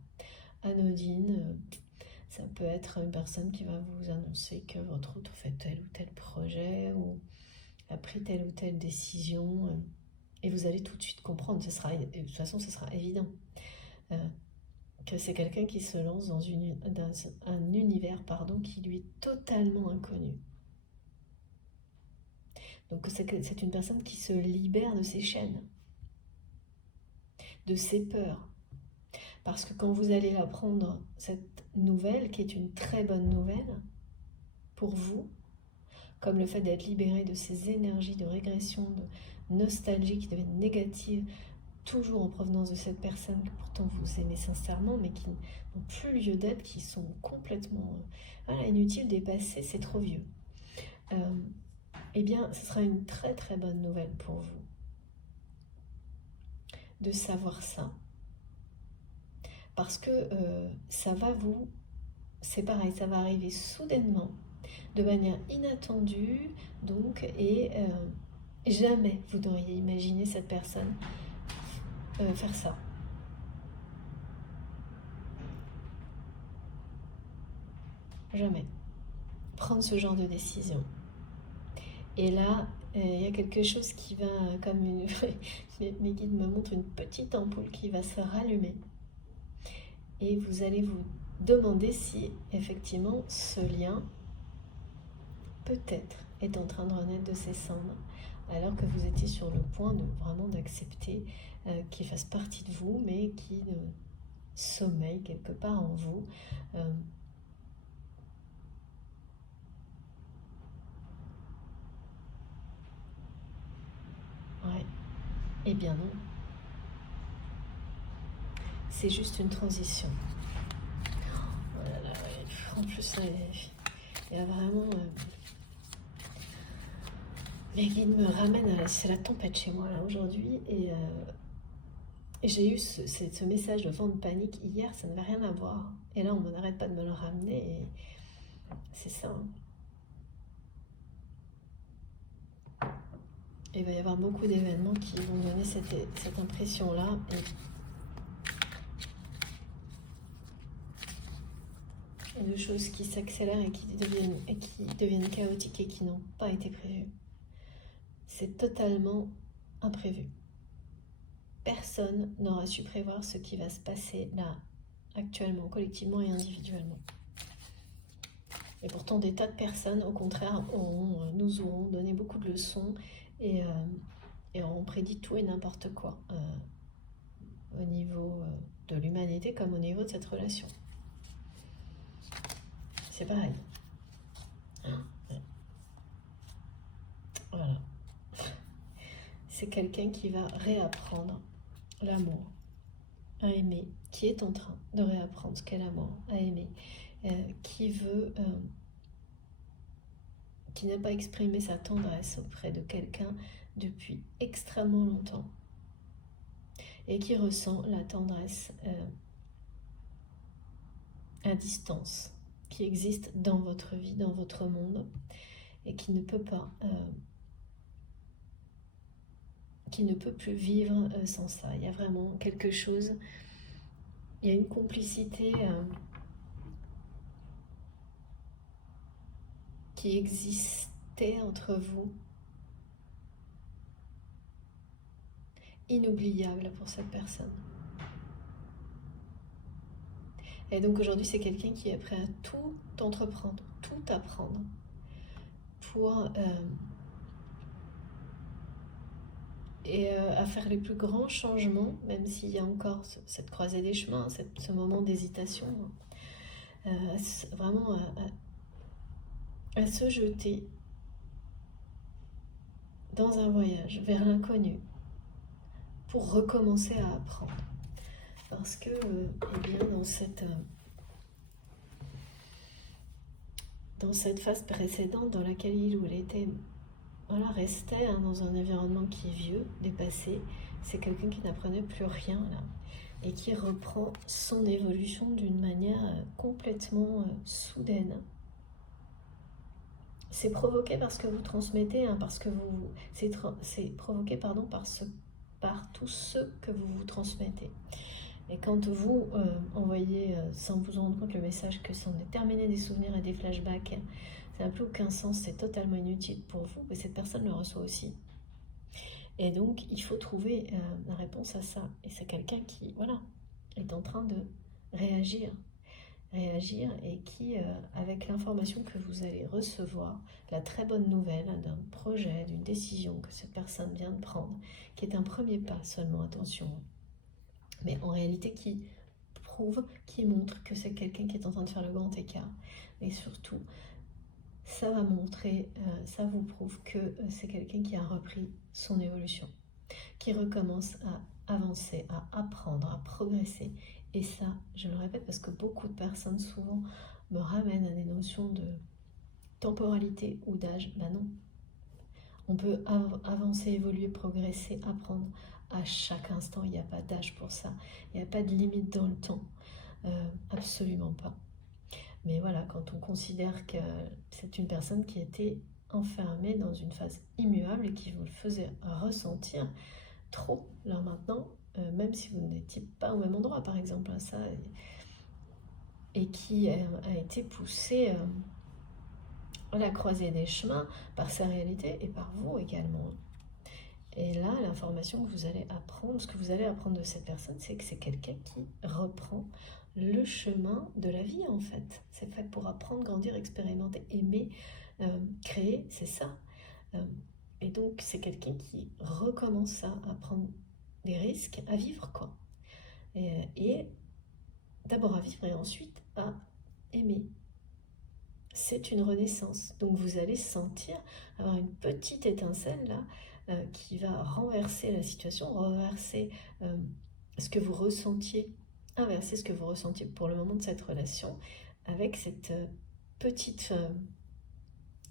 anodine. Ça peut être une personne qui va vous annoncer que votre autre fait tel ou tel projet ou a pris telle ou telle décision. Et vous allez tout de suite comprendre, de toute façon ce sera évident, que c'est quelqu'un qui se lance dans un univers qui lui est totalement inconnu. Donc c'est une personne qui se libère de ses chaînes, de ses peurs. Parce que quand vous allez apprendre cette nouvelle, qui est une très bonne nouvelle pour vous, comme le fait d'être libéré de ces énergies de régression, de nostalgie qui deviennent négatives, toujours en provenance de cette personne que pourtant vous aimez sincèrement, mais qui n'ont plus lieu d'être, qui sont complètement inutiles, dépassés, c'est trop vieux. Eh bien, ce sera une très très bonne nouvelle pour vous de savoir ça. Parce que ça va c'est pareil, ça va arriver soudainement, de manière inattendue, donc, et jamais vous n'auriez imaginé cette personne faire ça. Jamais. Prendre ce genre de décision. Et là, il y a quelque chose qui va, comme mes guides me montrent, une petite ampoule qui va se rallumer. Et vous allez vous demander si, effectivement, ce lien, peut-être, est en train de renaître de ses cendres, alors que vous étiez sur le point de vraiment d'accepter qu'il fasse partie de vous, mais qui sommeille quelque part en vous. Ouais. Eh bien non. C'est juste une transition. Oh là là, ouais. En plus, il y a vraiment... mes guides me ramènent c'est la tempête chez moi là aujourd'hui, et j'ai eu ce message de vent de panique hier, ça n'avait rien à voir. Et là, on n'arrête pas de me le ramener, et c'est ça. Hein. Il va y avoir beaucoup d'événements qui vont donner cette impression-là. Et de choses qui s'accélèrent et qui deviennent chaotiques et qui n'ont pas été prévues. C'est totalement imprévu. Personne n'aura su prévoir ce qui va se passer là, actuellement, collectivement et individuellement. Et pourtant, des tas de personnes, au contraire, nous auront donné beaucoup de leçons et auront prédit tout et n'importe quoi au niveau de l'humanité comme au niveau de cette relation. C'est pareil. Voilà. C'est quelqu'un qui va réapprendre l'amour à aimer, qui est en train de réapprendre ce qu'est l'amour à aimer, qui n'a pas exprimé sa tendresse auprès de quelqu'un depuis extrêmement longtemps et qui ressent la tendresse à distance qui existe dans votre vie, dans votre monde et qui ne peut pas qui ne peut plus vivre sans ça. Il y a vraiment quelque chose, il y a une complicité qui existait entre vous, inoubliable pour cette personne. Et donc aujourd'hui, c'est quelqu'un qui est prêt à tout entreprendre, tout apprendre pour à faire les plus grands changements, même s'il y a encore cette croisée des chemins, ce moment d'hésitation, vraiment à se jeter dans un voyage vers l'inconnu pour recommencer à apprendre. Parce que, eh bien, dans cette phase précédente dans laquelle il ou elle était, voilà, restait dans un environnement qui est vieux, dépassé, c'est quelqu'un qui n'apprenait plus rien là et qui reprend son évolution d'une manière complètement soudaine. C'est provoqué par ce que vous transmettez, parce que c'est provoqué par tout ce que vous transmettez. Et quand vous envoyez sans vous rendre compte le message que c'en est terminé des souvenirs et des flashbacks, ça n'a plus aucun sens, c'est totalement inutile pour vous, et cette personne le reçoit aussi. Et donc, il faut trouver la réponse à ça. Et c'est quelqu'un qui, voilà, est en train de réagir et qui, avec l'information que vous allez recevoir, la très bonne nouvelle d'un projet, d'une décision que cette personne vient de prendre, qui est un premier pas seulement, attention, mais en réalité qui montre que c'est quelqu'un qui est en train de faire le grand écart. Et surtout, ça va montrer, ça vous prouve que c'est quelqu'un qui a repris son évolution, qui recommence à avancer, à apprendre, à progresser. Et ça, je le répète parce que beaucoup de personnes souvent me ramènent à des notions de temporalité ou d'âge. Ben non. On peut avancer, évoluer, progresser, apprendre à chaque instant. Il n'y a pas d'âge pour ça. Il n'y a pas de limite dans le temps. Absolument pas. Mais voilà, quand on considère que c'est une personne qui était enfermée dans une phase immuable et qui vous le faisait ressentir trop, là maintenant, même si vous n'étiez pas au même endroit par exemple, ça, et qui a été poussé à la croisée des chemins par sa réalité et par vous également. Et là, l'information que vous allez apprendre, ce que vous allez apprendre de cette personne, c'est que c'est quelqu'un qui reprend le chemin de la vie en fait. C'est fait pour apprendre, grandir, expérimenter, aimer, créer, c'est ça. Et donc c'est quelqu'un qui recommence à prendre des risques, à vivre quoi. Et d'abord à vivre et ensuite à aimer. C'est une renaissance. Donc vous allez sentir avoir une petite étincelle là qui va renverser la situation, renverser ce que vous ressentiez, inverser ce que vous ressentiez pour le moment de cette relation avec cette petite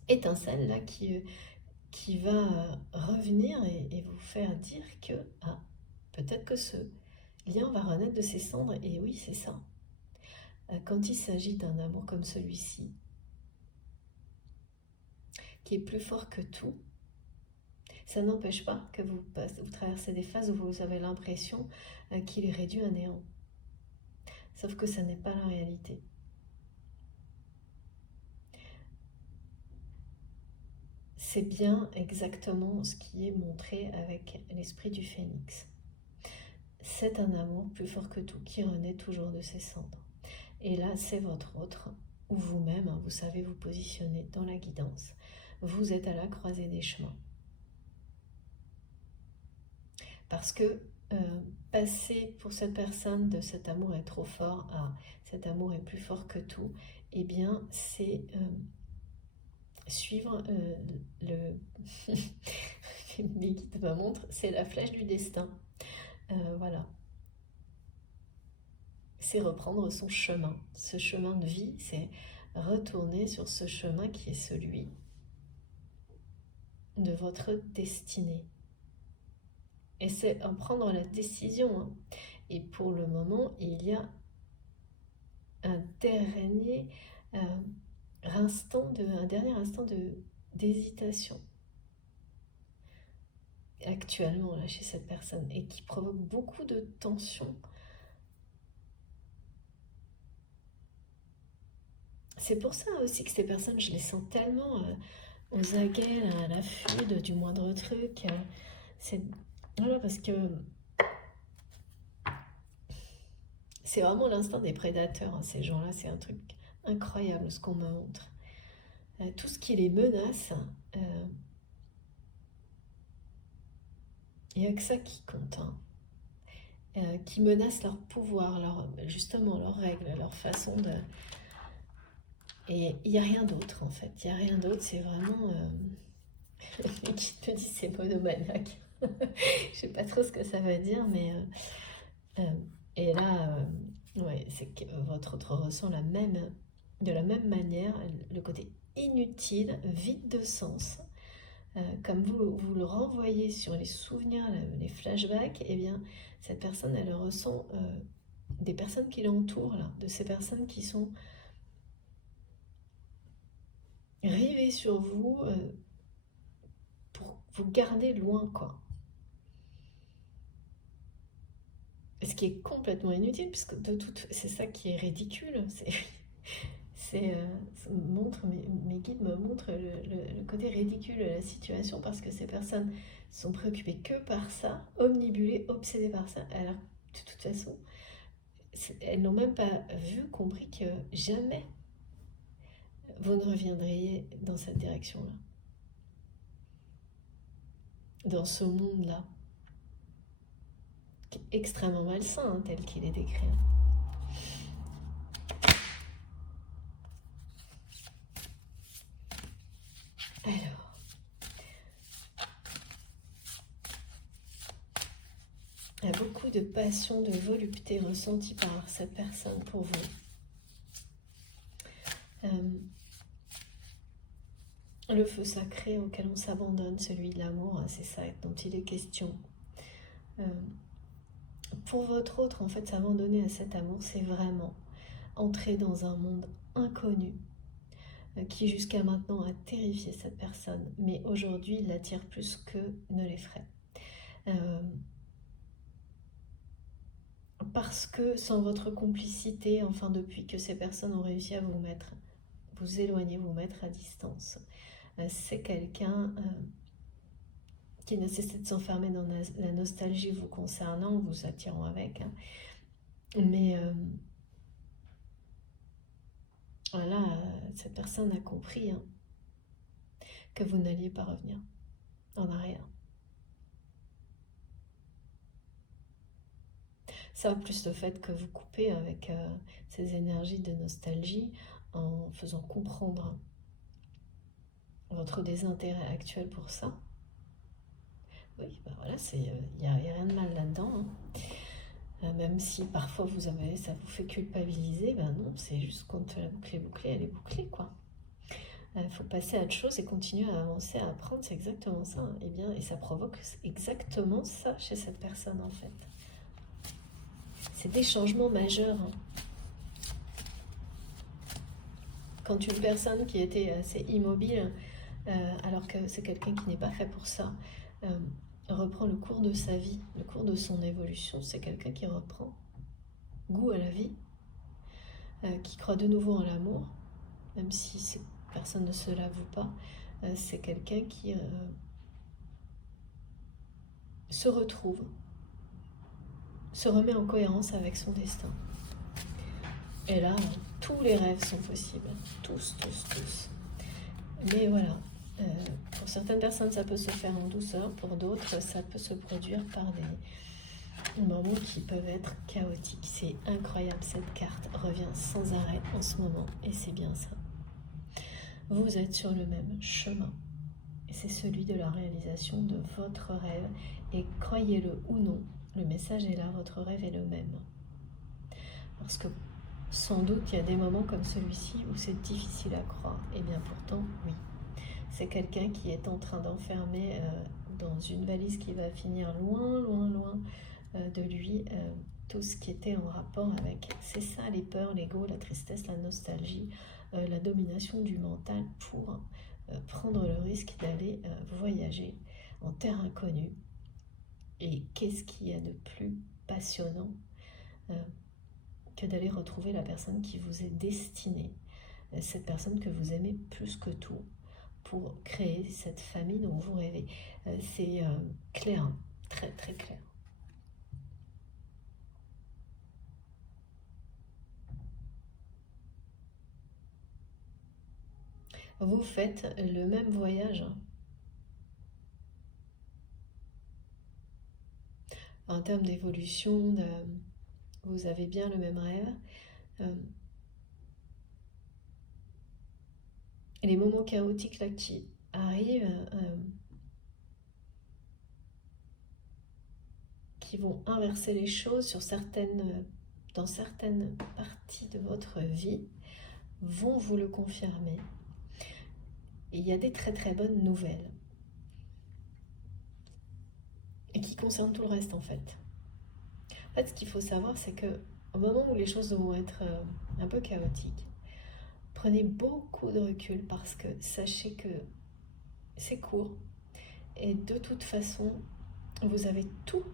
étincelle là qui va revenir et vous faire dire que peut-être que ce lien va renaître de ses cendres. Et oui, c'est ça. Quand il s'agit d'un amour comme celui-ci, qui est plus fort que tout, ça n'empêche pas que vous traversez des phases où vous avez l'impression qu'il est réduit à néant. Sauf que ça n'est pas la réalité. c'est bien exactement ce qui est montré avec l'esprit du phénix. C'est un amour plus fort que tout qui renaît toujours de ses cendres. Et là, c'est votre autre, ou vous-même, vous savez vous positionner dans la guidance. Vous êtes à la croisée des chemins. Parce que passer pour cette personne de cet amour est trop fort à cet amour est plus fort que tout, eh bien, c'est suivre le... mes guides me montrent, c'est la flèche du destin. Voilà. C'est reprendre son chemin. Ce chemin de vie, c'est retourner sur ce chemin qui est celui de votre destinée. Et c'est en prendre la décision. Hein. Et pour le moment, il y a un dernier instant d'hésitation actuellement là, chez cette personne et qui provoque beaucoup de tension. C'est pour ça aussi que ces personnes, je les sens tellement aux aguets, à l'affût du moindre truc. C'est voilà, parce que c'est vraiment l'instinct des prédateurs, hein, ces gens-là. C'est un truc incroyable ce qu'on me montre. Tout ce qui les menace, il n'y a que ça qui compte. Hein. Qui menace leur pouvoir, justement leurs règles, leur façon de... Et il n'y a rien d'autre en fait. Il n'y a rien d'autre, c'est vraiment... qui te dit c'est monomaniaque. Je sais pas trop ce que ça veut dire, mais... et là, ouais, c'est que votre autre ressent de la même manière le côté inutile, vide de sens. Comme vous le renvoyez sur les souvenirs, les flashbacks, eh bien, cette personne, elle ressent des personnes qui l'entourent, là, de ces personnes qui sont rivées sur vous pour vous garder loin, quoi. Ce qui est complètement inutile, puisque c'est ça qui est ridicule. Mes guides me montrent le côté ridicule de la situation parce que ces personnes sont préoccupées que par ça, omnibulées, obsédées par ça. Alors, de toute façon, elles n'ont même pas compris que jamais vous ne reviendriez dans cette direction-là, dans ce monde-là, qui est extrêmement malsain, hein, tel qu'il est décrit. Alors, il y a beaucoup de passion, de volupté ressentie par cette personne pour vous. Le feu sacré auquel on s'abandonne, celui de l'amour, c'est ça dont il est question. Pour votre autre, en fait, s'abandonner à cet amour, c'est vraiment entrer dans un monde inconnu qui jusqu'à maintenant a terrifié cette personne, mais aujourd'hui il l'attire plus que ne l'effraie. Parce que sans votre complicité, enfin depuis que ces personnes ont réussi à vous éloigner, vous mettre à distance, c'est quelqu'un qui ne cessait de s'enfermer dans la nostalgie vous concernant, vous attirant avec. Hein. Mais voilà, cette personne a compris hein, que vous n'alliez pas revenir en arrière. Ça, plus le fait que vous coupez avec ces énergies de nostalgie en faisant comprendre votre désintérêt actuel pour ça. Oui, ben voilà, il n'y a rien de mal là-dedans. Hein. Même si parfois ça vous fait culpabiliser, ben non, c'est juste quand la boucle est bouclée, elle est bouclée, quoi. Il faut passer à autre chose et continuer à avancer, à apprendre, c'est exactement ça. Hein. Et ça provoque exactement ça chez cette personne, en fait. C'est des changements majeurs. Hein. Quand une personne qui était assez immobile, alors que c'est quelqu'un qui n'est pas fait pour ça, reprend le cours de sa vie, le cours de son évolution, c'est quelqu'un qui reprend goût à la vie, qui croit de nouveau en l'amour, même si ces personnes ne se l'avouent pas, c'est quelqu'un qui se retrouve, se remet en cohérence avec son destin. Et là, tous les rêves sont possibles, tous, tous, tous. Mais voilà, pour certaines personnes, ça peut se faire en douceur, pour d'autres, ça peut se produire par des moments qui peuvent être chaotiques. C'est incroyable, cette carte revient sans arrêt en ce moment, et c'est bien ça. Vous êtes sur le même chemin, et c'est celui de la réalisation de votre rêve, et croyez-le ou non, le message est là, votre rêve est le même. Parce que sans doute, il y a des moments comme celui-ci où c'est difficile à croire. Et bien pourtant, oui. C'est quelqu'un qui est en train d'enfermer dans une valise qui va finir loin, loin, loin de lui tout ce qui était en rapport avec, c'est ça, les peurs, l'ego, la tristesse, la nostalgie, la domination du mental pour prendre le risque d'aller voyager en terre inconnue. Et qu'est-ce qu'il y a de plus passionnant que d'aller retrouver la personne qui vous est destinée, cette personne que vous aimez plus que tout, pour créer cette famille dont vous rêvez. C'est clair, très très clair. Vous faites le même voyage. En termes d'évolution, vous avez bien le même rêve. Les moments chaotiques là qui arrivent, qui vont inverser les choses dans certaines parties de votre vie, vont vous le confirmer. Et il y a des très très bonnes nouvelles. Et qui concernent tout le reste en fait. En fait, ce qu'il faut savoir, c'est que au moment où les choses vont être un peu chaotiques, prenez beaucoup de recul parce que sachez que c'est court et de toute façon, vous avez toute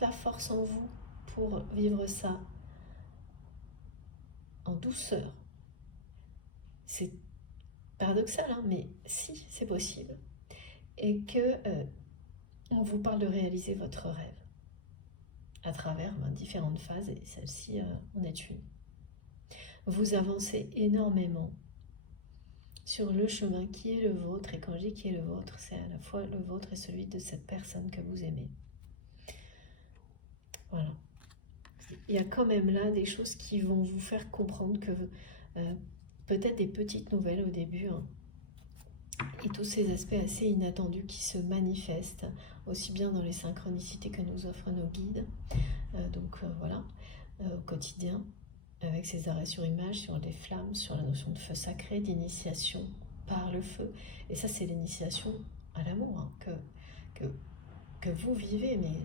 la force en vous pour vivre ça en douceur. C'est paradoxal, hein, mais si, c'est possible. Et que on vous parle de réaliser votre rêve à travers différentes phases, et celle-ci en est une. Vous avancez énormément sur le chemin qui est le vôtre, et quand je dis qui est le vôtre, c'est à la fois le vôtre et celui de cette personne que vous aimez. Voilà. Il y a quand même là des choses qui vont vous faire comprendre que peut-être des petites nouvelles au début, hein, et tous ces aspects assez inattendus qui se manifestent, aussi bien dans les synchronicités que nous offrent nos guides, voilà, au quotidien, avec ces arrêts sur image, sur les flammes, sur la notion de feu sacré, d'initiation par le feu. Et ça, c'est l'initiation à l'amour, hein, que vous vivez, mais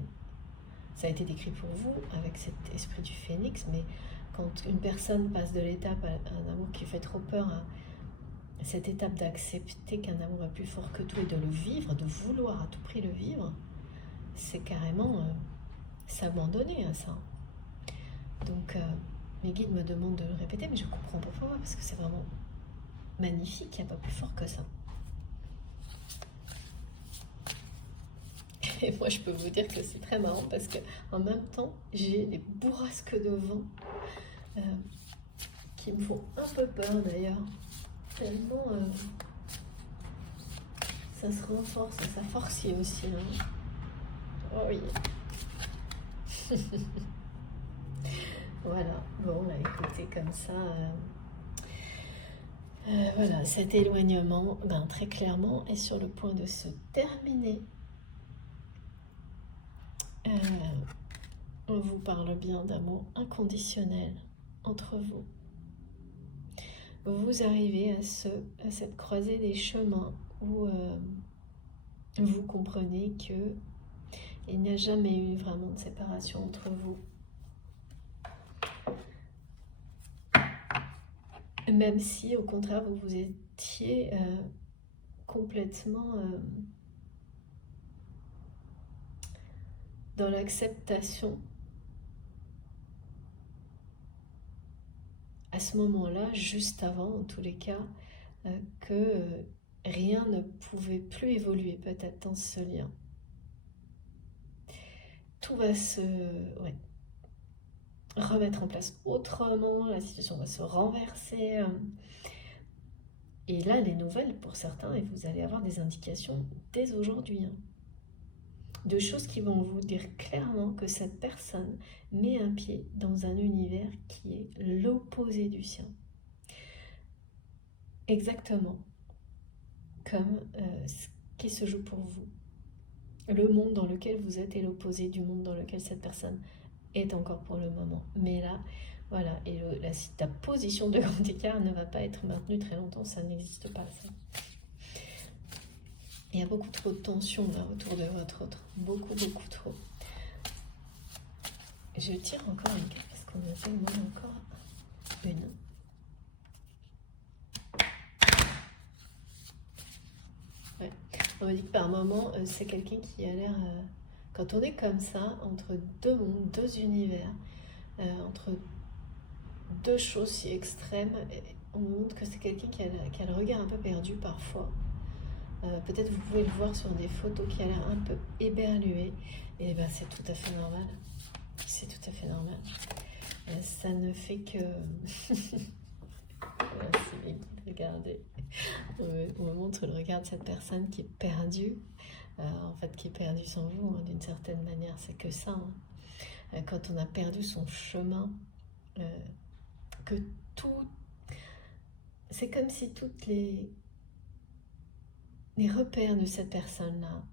ça a été décrit pour vous avec cet esprit du phénix, mais quand une personne passe de l'étape à un amour qui fait trop peur, à cette étape d'accepter qu'un amour est plus fort que tout et de le vivre, de vouloir à tout prix le vivre, c'est carrément s'abandonner à ça. Donc, mes guides me demandent de le répéter, mais je comprends pourquoi, parce que c'est vraiment magnifique, il n'y a pas plus fort que ça. Et moi, je peux vous dire que c'est très marrant, parce qu'en même temps, j'ai des bourrasques de vent qui me font un peu peur d'ailleurs. Tellement ça se renforce, ça forcit aussi. Hein. Oh oui. Voilà, bon, là, écoutez, comme ça, voilà, cet éloignement, très clairement, est sur le point de se terminer. On vous parle bien d'amour inconditionnel entre vous. Vous arrivez à cette croisée des chemins où vous comprenez que il n'y a jamais eu vraiment de séparation entre vous. Même si, au contraire, vous vous étiez complètement dans l'acceptation à ce moment-là, juste avant, en tous les cas, que rien ne pouvait plus évoluer peut-être dans ce lien. Tout va se remettre en place autrement, la situation va se renverser. Et là, les nouvelles, pour certains, et vous allez avoir des indications dès aujourd'hui, hein, de choses qui vont vous dire clairement que cette personne met un pied dans un univers qui est l'opposé du sien. Exactement comme ce qui se joue pour vous. Le monde dans lequel vous êtes est l'opposé du monde dans lequel cette personne est encore pour le moment. Mais là, voilà, et ta position de grand écart ne va pas être maintenue très longtemps, ça n'existe pas, ça. Il y a beaucoup trop de tension là autour de votre autre, beaucoup trop. Je tire encore une carte parce qu'on a tellement encore une. Ouais. On me dit que par moment, c'est quelqu'un qui a l'air... quand on est comme ça, entre deux mondes, deux univers, entre deux choses si extrêmes, on me montre que c'est quelqu'un qui a le regard un peu perdu parfois. Peut-être vous pouvez le voir sur des photos qui a l'air un peu éberlué. Et ben c'est tout à fait normal. C'est tout à fait normal. Ça ne fait que... Merci, regardez. On me montre le regard de cette personne qui est perdue. En fait, qui est perdue sans vous, hein, d'une certaine manière. C'est que ça. Hein. Quand on a perdu son chemin, que tout... C'est comme si toutes les repères de cette personne-là,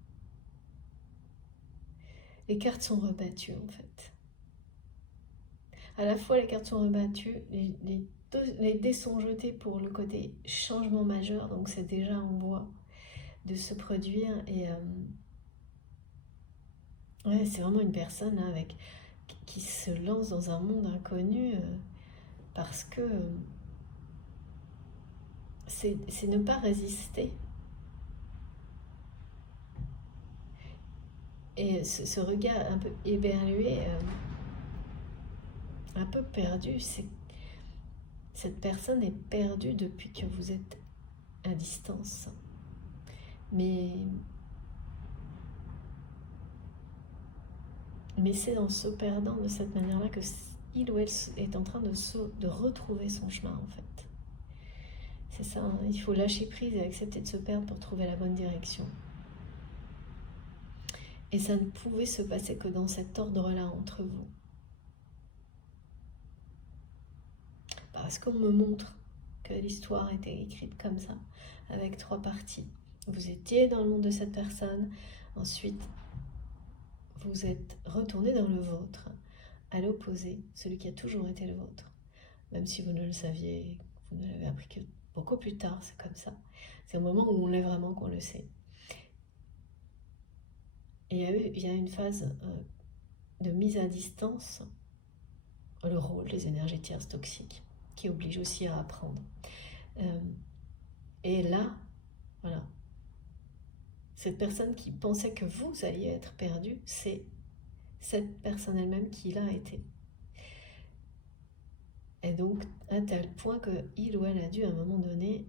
les cartes sont rebattues en fait. À la fois les cartes sont rebattues, les dés sont jetés pour le côté changement majeur, donc c'est déjà en voie de se produire. Et ouais, c'est vraiment une personne hein, qui se lance dans un monde inconnu parce que c'est ne pas résister. Et ce regard un peu éberlué, un peu perdu, cette personne est perdue depuis que vous êtes à distance. Mais c'est en se perdant de cette manière-là que il ou elle est en train de retrouver son chemin en fait. C'est ça, hein, il faut lâcher prise et accepter de se perdre pour trouver la bonne direction. Et ça ne pouvait se passer que dans cet ordre-là entre vous. Parce qu'on me montre que l'histoire était écrite comme ça, avec 3 parties. Vous étiez dans le monde de cette personne, ensuite vous êtes retourné dans le vôtre, à l'opposé, celui qui a toujours été le vôtre. Même si vous ne le saviez, vous ne l'avez appris que beaucoup plus tard, c'est comme ça. C'est au moment où on l'est vraiment qu'on le sait. Et il y a une phase de mise à distance, le rôle des énergies tierces toxiques, qui oblige aussi à apprendre. Et là, voilà, cette personne qui pensait que vous alliez être perdu, c'est cette personne elle-même qui l'a été. Et donc, à tel point qu'il ou elle a dû, à un moment donné,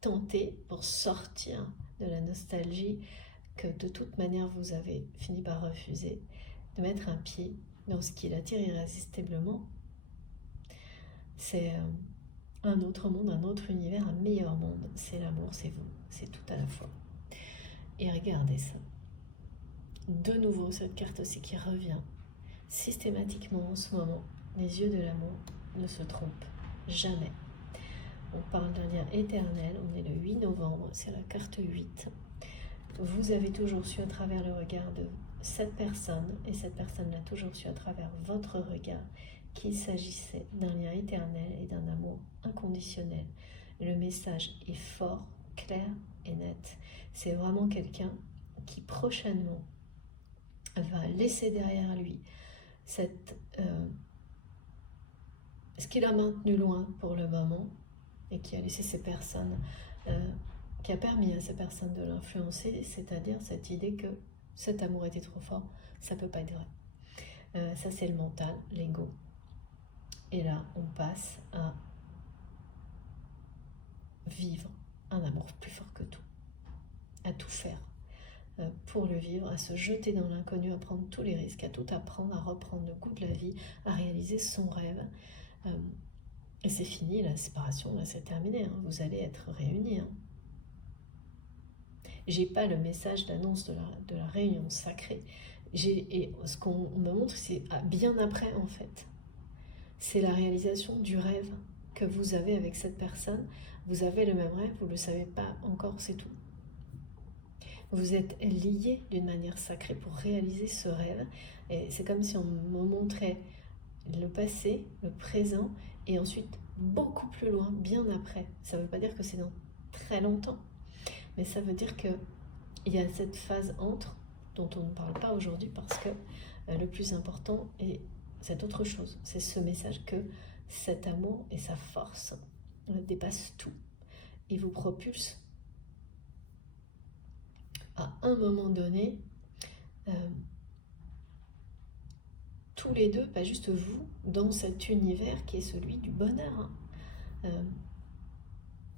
tenter pour sortir de la nostalgie que de toute manière vous avez fini par refuser, de mettre un pied dans ce qui l'attire irrésistiblement. C'est un autre monde, un autre univers, un meilleur monde. C'est l'amour, c'est vous, c'est tout à la fois. Et regardez ça. De nouveau, cette carte aussi qui revient systématiquement en ce moment. Les yeux de l'amour ne se trompent jamais. On parle d'un lien éternel, on est le 8 novembre, c'est la carte 8. Vous avez toujours su à travers le regard de cette personne, et cette personne l'a toujours su à travers votre regard, qu'il s'agissait d'un lien éternel et d'un amour inconditionnel. Le message est fort, clair et net. C'est vraiment quelqu'un qui prochainement va laisser derrière lui ce qu'il a maintenu loin pour le moment et qui a laissé ces personnes, qui a permis à ces personnes de l'influencer, c'est-à-dire cette idée que cet amour était trop fort, ça peut pas être vrai. Ça c'est le mental, l'ego. Et là, on passe à vivre un amour plus fort que tout, à tout faire pour le vivre, à se jeter dans l'inconnu, à prendre tous les risques, à tout apprendre, à reprendre le goût de la vie, à réaliser son rêve. Et c'est fini, la séparation, là c'est terminé, hein. Vous allez être réunis. Hein. J'ai pas le message d'annonce de la réunion sacrée. Et ce qu'on me montre, c'est bien après en fait. C'est la réalisation du rêve que vous avez avec cette personne. Vous avez le même rêve, vous ne le savez pas encore, c'est tout. Vous êtes liés d'une manière sacrée pour réaliser ce rêve. Et c'est comme si on me montrait le passé, le présent, et ensuite beaucoup plus loin, bien après. Ça ne veut pas dire que c'est dans très longtemps, mais ça veut dire qu'il y a cette phase entre, dont on ne parle pas aujourd'hui, parce que le plus important est cette autre chose. C'est ce message que cet amour et sa force dépassent tout. Il vous propulse à un moment donné, tous les deux, pas juste vous, dans cet univers qui est celui du bonheur, hein.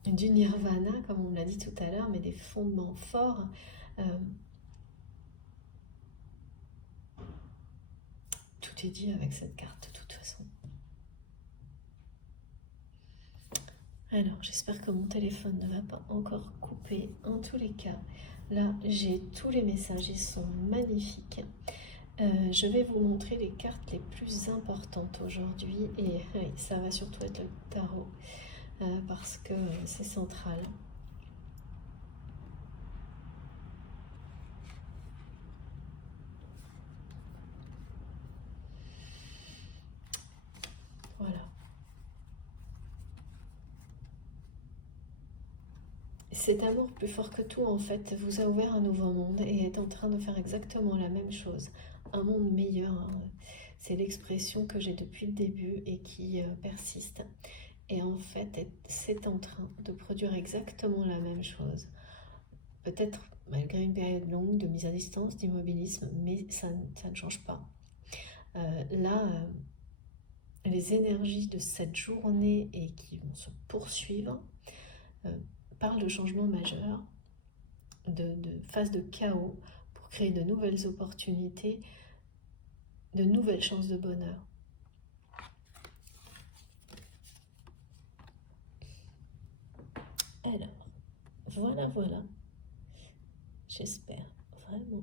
Du nirvana, comme on l'a dit tout à l'heure, mais des fondements forts. Tout est dit avec cette carte, de toute façon. Alors, j'espère que mon téléphone ne va pas encore couper. En tous les cas, là, j'ai tous les messages, ils sont magnifiques. Je vais vous montrer les cartes les plus importantes aujourd'hui. Et ça va surtout être le tarot, parce que c'est central. Voilà. Cet amour plus fort que tout, en fait, vous a ouvert un nouveau monde et est en train de faire exactement la même chose. Un monde meilleur, hein. C'est l'expression que j'ai depuis le début et qui persiste. Et en fait, c'est en train de produire exactement la même chose. Peut-être malgré une période longue de mise à distance, d'immobilisme, mais ça ne change pas. Les énergies de cette journée et qui vont se poursuivre parlent de changements majeurs, de phase de chaos pour créer de nouvelles opportunités, de nouvelles chances de bonheur. Alors, voilà. J'espère vraiment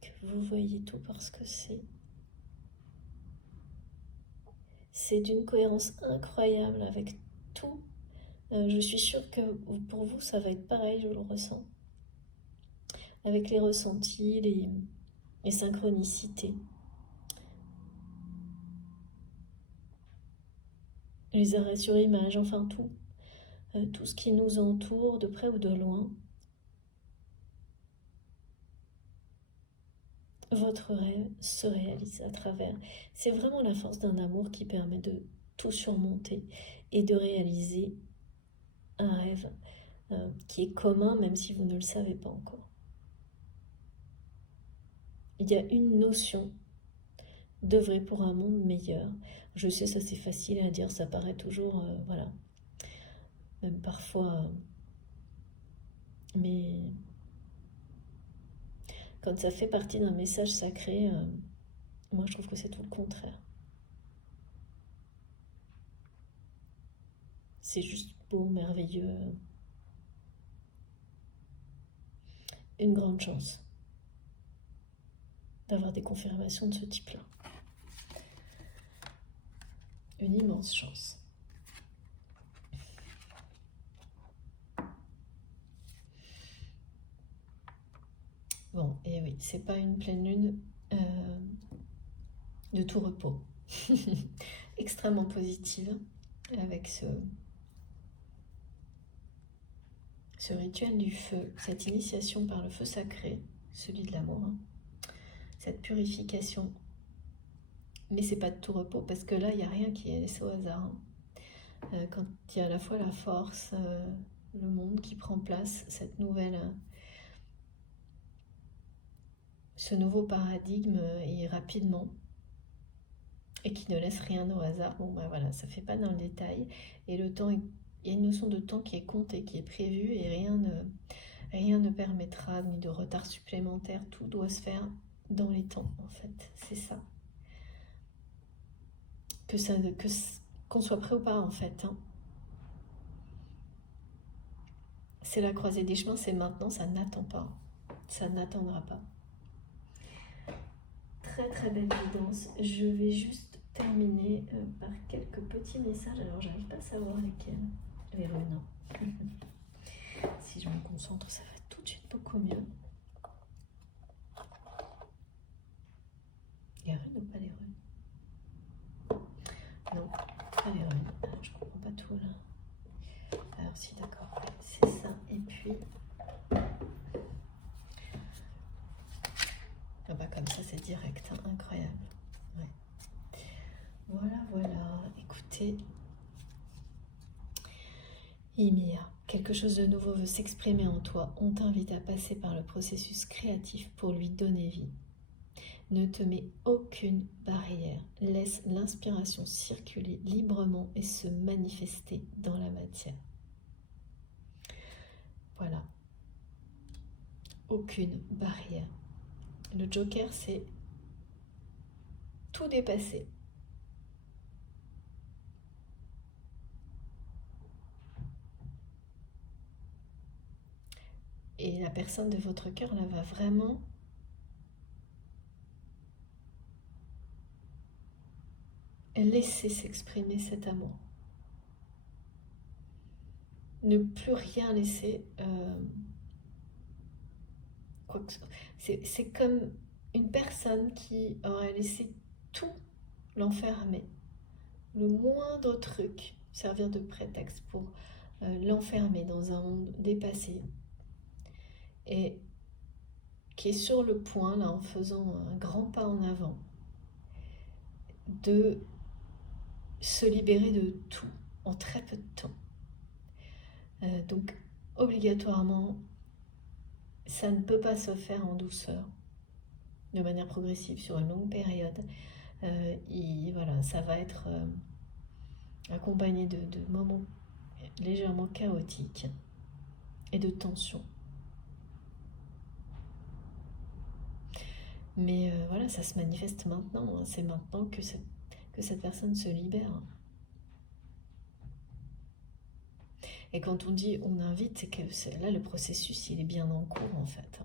que vous voyez tout parce que c'est d'une cohérence incroyable avec tout. Je suis sûre que pour vous, ça va être pareil, je le ressens. Avec les ressentis, les synchronicités. Les arrêts sur image, enfin tout. Tout ce qui nous entoure, de près ou de loin. Votre rêve se réalise à travers. C'est vraiment la force d'un amour qui permet de tout surmonter et de réaliser un rêve qui est commun, même si vous ne le savez pas encore. Il y a une notion d'œuvrer pour un monde meilleur. Je sais, ça c'est facile à dire, ça paraît toujours, voilà, même parfois, mais quand ça fait partie d'un message sacré, moi je trouve que c'est tout le contraire. C'est juste beau, merveilleux, une grande chance d'avoir des confirmations de ce type-là. Une immense chance. Bon, et oui, c'est pas une pleine lune de tout repos. Extrêmement positive, avec ce rituel du feu, cette initiation par le feu sacré, celui de l'amour, hein, cette purification. Mais c'est pas de tout repos, parce que là, il n'y a rien qui est laissé au hasard. Hein. Quand il y a à la fois la force, le monde qui prend place, ce nouveau paradigme, et rapidement, et qui ne laisse rien au hasard. Bon, ben voilà, ça fait pas dans le détail, et le temps il y a une notion de temps qui est comptée, qui est prévue, et rien ne permettra ni de retard supplémentaire. Tout doit se faire dans les temps, en fait. C'est ça. Qu'on soit prêt ou pas, en fait. Hein. C'est la croisée des chemins, c'est maintenant, ça n'attend pas. Ça n'attendra pas. Très très belle guidance. Je vais juste terminer par quelques petits messages. Alors j'arrive pas à savoir lesquels. Les runes. Si je me concentre, ça va tout de suite beaucoup mieux. Les runes ou pas les runes? Non, pas les runes. Alors, je comprends pas tout là. Alors si, d'accord, c'est ça. Et puis... Ah bah comme ça c'est direct, hein. Incroyable. Ouais. Voilà. Écoutez, Ymir, quelque chose de nouveau veut s'exprimer en toi. On t'invite à passer par le processus créatif pour lui donner vie. Ne te mets aucune barrière. Laisse l'inspiration circuler librement et se manifester dans la matière. Voilà. Aucune barrière. Le Joker, c'est tout dépasser. Et la personne de votre cœur, là, va vraiment laisser s'exprimer cet amour. Ne plus rien laisser. C'est comme une personne qui aurait laissé tout l'enfermer. Le moindre truc servir de prétexte pour l'enfermer dans un monde dépassé. Et qui est sur le point, là, en faisant un grand pas en avant, de se libérer de tout en très peu de temps. Donc, obligatoirement, ça ne peut pas se faire en douceur, de manière progressive, sur une longue période. Voilà, ça va être accompagné de moments légèrement chaotiques et de tensions. Mais voilà, ça se manifeste maintenant. Hein. C'est maintenant que cette personne se libère. Et quand on dit on invite, c'est que là, le processus, il est bien en cours, en fait.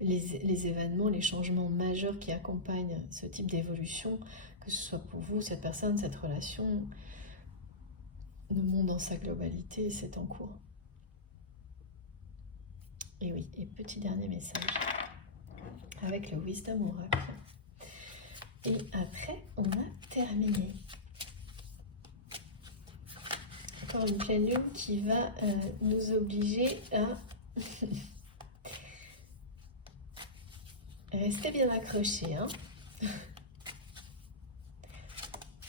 Les événements, les changements majeurs qui accompagnent ce type d'évolution, que ce soit pour vous, cette personne, cette relation, le monde dans sa globalité, c'est en cours. Et oui, et petit dernier message, avec le Wisdom Oracle. Et après, on a terminé. Encore une pleine lune qui va nous obliger à rester bien accrochés. Hein.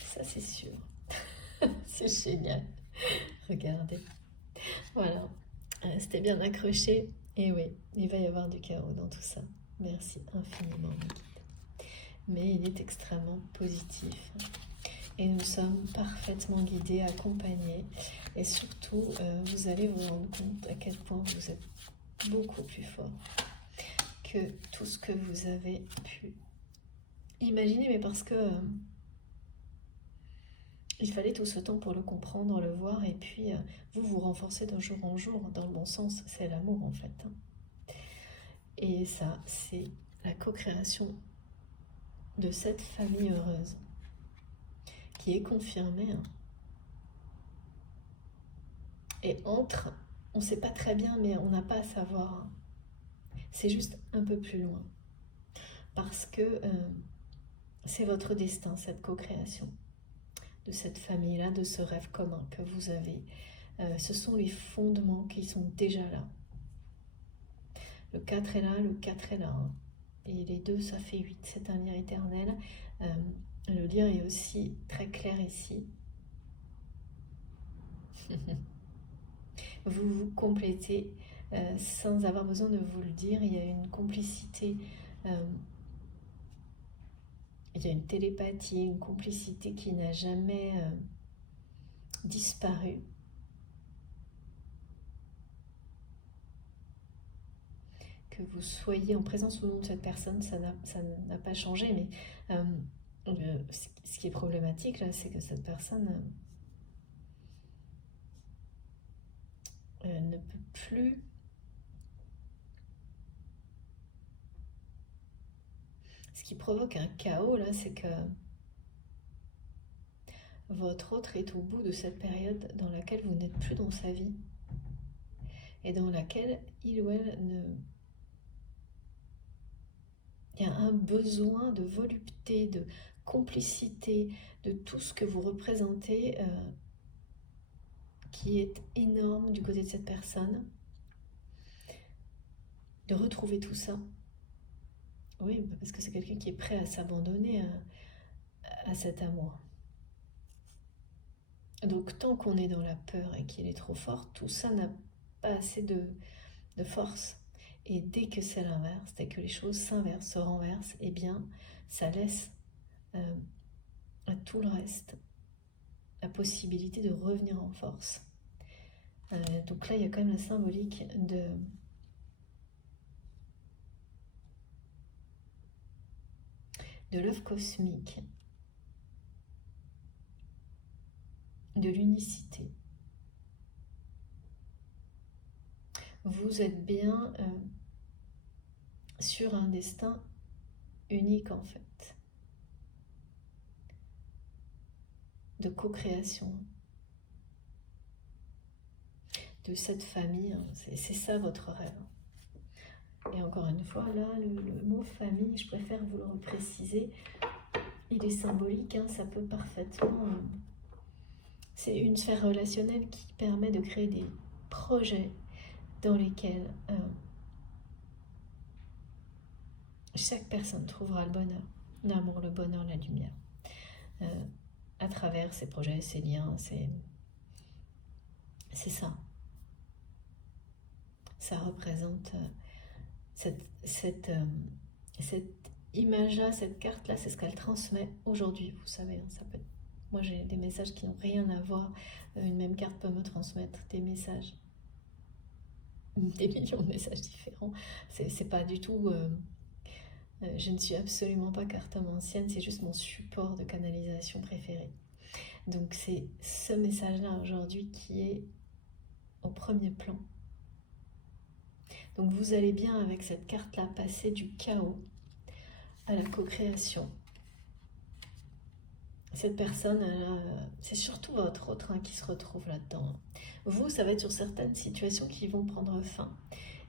Ça, c'est sûr. C'est génial. Regardez. Voilà. Restez bien accrochés. Et oui, il va y avoir du chaos dans tout ça. Merci infiniment, mon guide. Mais il est extrêmement positif. Et nous sommes parfaitement guidés, accompagnés. Et surtout, vous allez vous rendre compte à quel point vous êtes beaucoup plus fort que tout ce que vous avez pu imaginer. Mais parce que il fallait tout ce temps pour le comprendre, le voir. Et puis, vous renforcez de jour en jour dans le bon sens. C'est l'amour, en fait. Et ça, c'est la co-création de cette famille heureuse qui est confirmée. Et entre, on ne sait pas très bien, mais on n'a pas à savoir. C'est juste un peu plus loin. Parce que c'est votre destin, cette co-création de cette famille-là, de ce rêve commun que vous avez. Ce sont les fondements qui sont déjà là. Le 4 est là, le 4 est là. Hein. Et les deux, ça fait 8. C'est un lien éternel. Le lien est aussi très clair ici. Vous vous complétez sans avoir besoin de vous le dire. Il y a une complicité, il y a une télépathie, une complicité qui n'a jamais disparu. Que vous soyez en présence ou non de cette personne, ça n'a pas changé, mais ce qui est problématique là, c'est que cette personne ne peut plus ce qui provoque un chaos là, c'est que votre autre est au bout de cette période dans laquelle vous n'êtes plus dans sa vie et dans laquelle il ou elle ne... Il y a un besoin de volupté, de complicité, de tout ce que vous représentez qui est énorme du côté de cette personne. De retrouver tout ça. Oui, parce que c'est quelqu'un qui est prêt à s'abandonner à cet amour. Donc tant qu'on est dans la peur et qu'il est trop fort, tout ça n'a pas assez de force. Et dès que c'est l'inverse, dès que les choses s'inversent, se renversent, eh bien ça laisse à tout le reste la possibilité de revenir en force. Donc là, il y a quand même la symbolique de l'œuf cosmique, de l'unicité. Vous êtes bien sur un destin unique en fait, de co-création, de cette famille, c'est ça votre rêve. Et encore une fois, là, le mot famille, je préfère vous le repréciser, il est symbolique, hein, ça peut parfaitement... c'est une sphère relationnelle qui permet de créer des projets dans lesquels chaque personne trouvera le bonheur, l'amour, le bonheur, la lumière, à travers ces projets, ces liens, c'est ça. Ça représente cette image-là, cette carte-là, c'est ce qu'elle transmet aujourd'hui, vous savez, hein, ça peut être... Moi j'ai des messages qui n'ont rien à voir, une même carte peut me transmettre des messages, des millions de messages différents, c'est pas du tout... je ne suis absolument pas cartomancienne, c'est juste mon support de canalisation préféré. Donc c'est ce message-là aujourd'hui qui est au premier plan. Donc vous allez bien avec cette carte-là passer du chaos à la co-création. Cette personne, c'est surtout votre autre qui se retrouve là-dedans. Vous, ça va être sur certaines situations qui vont prendre fin.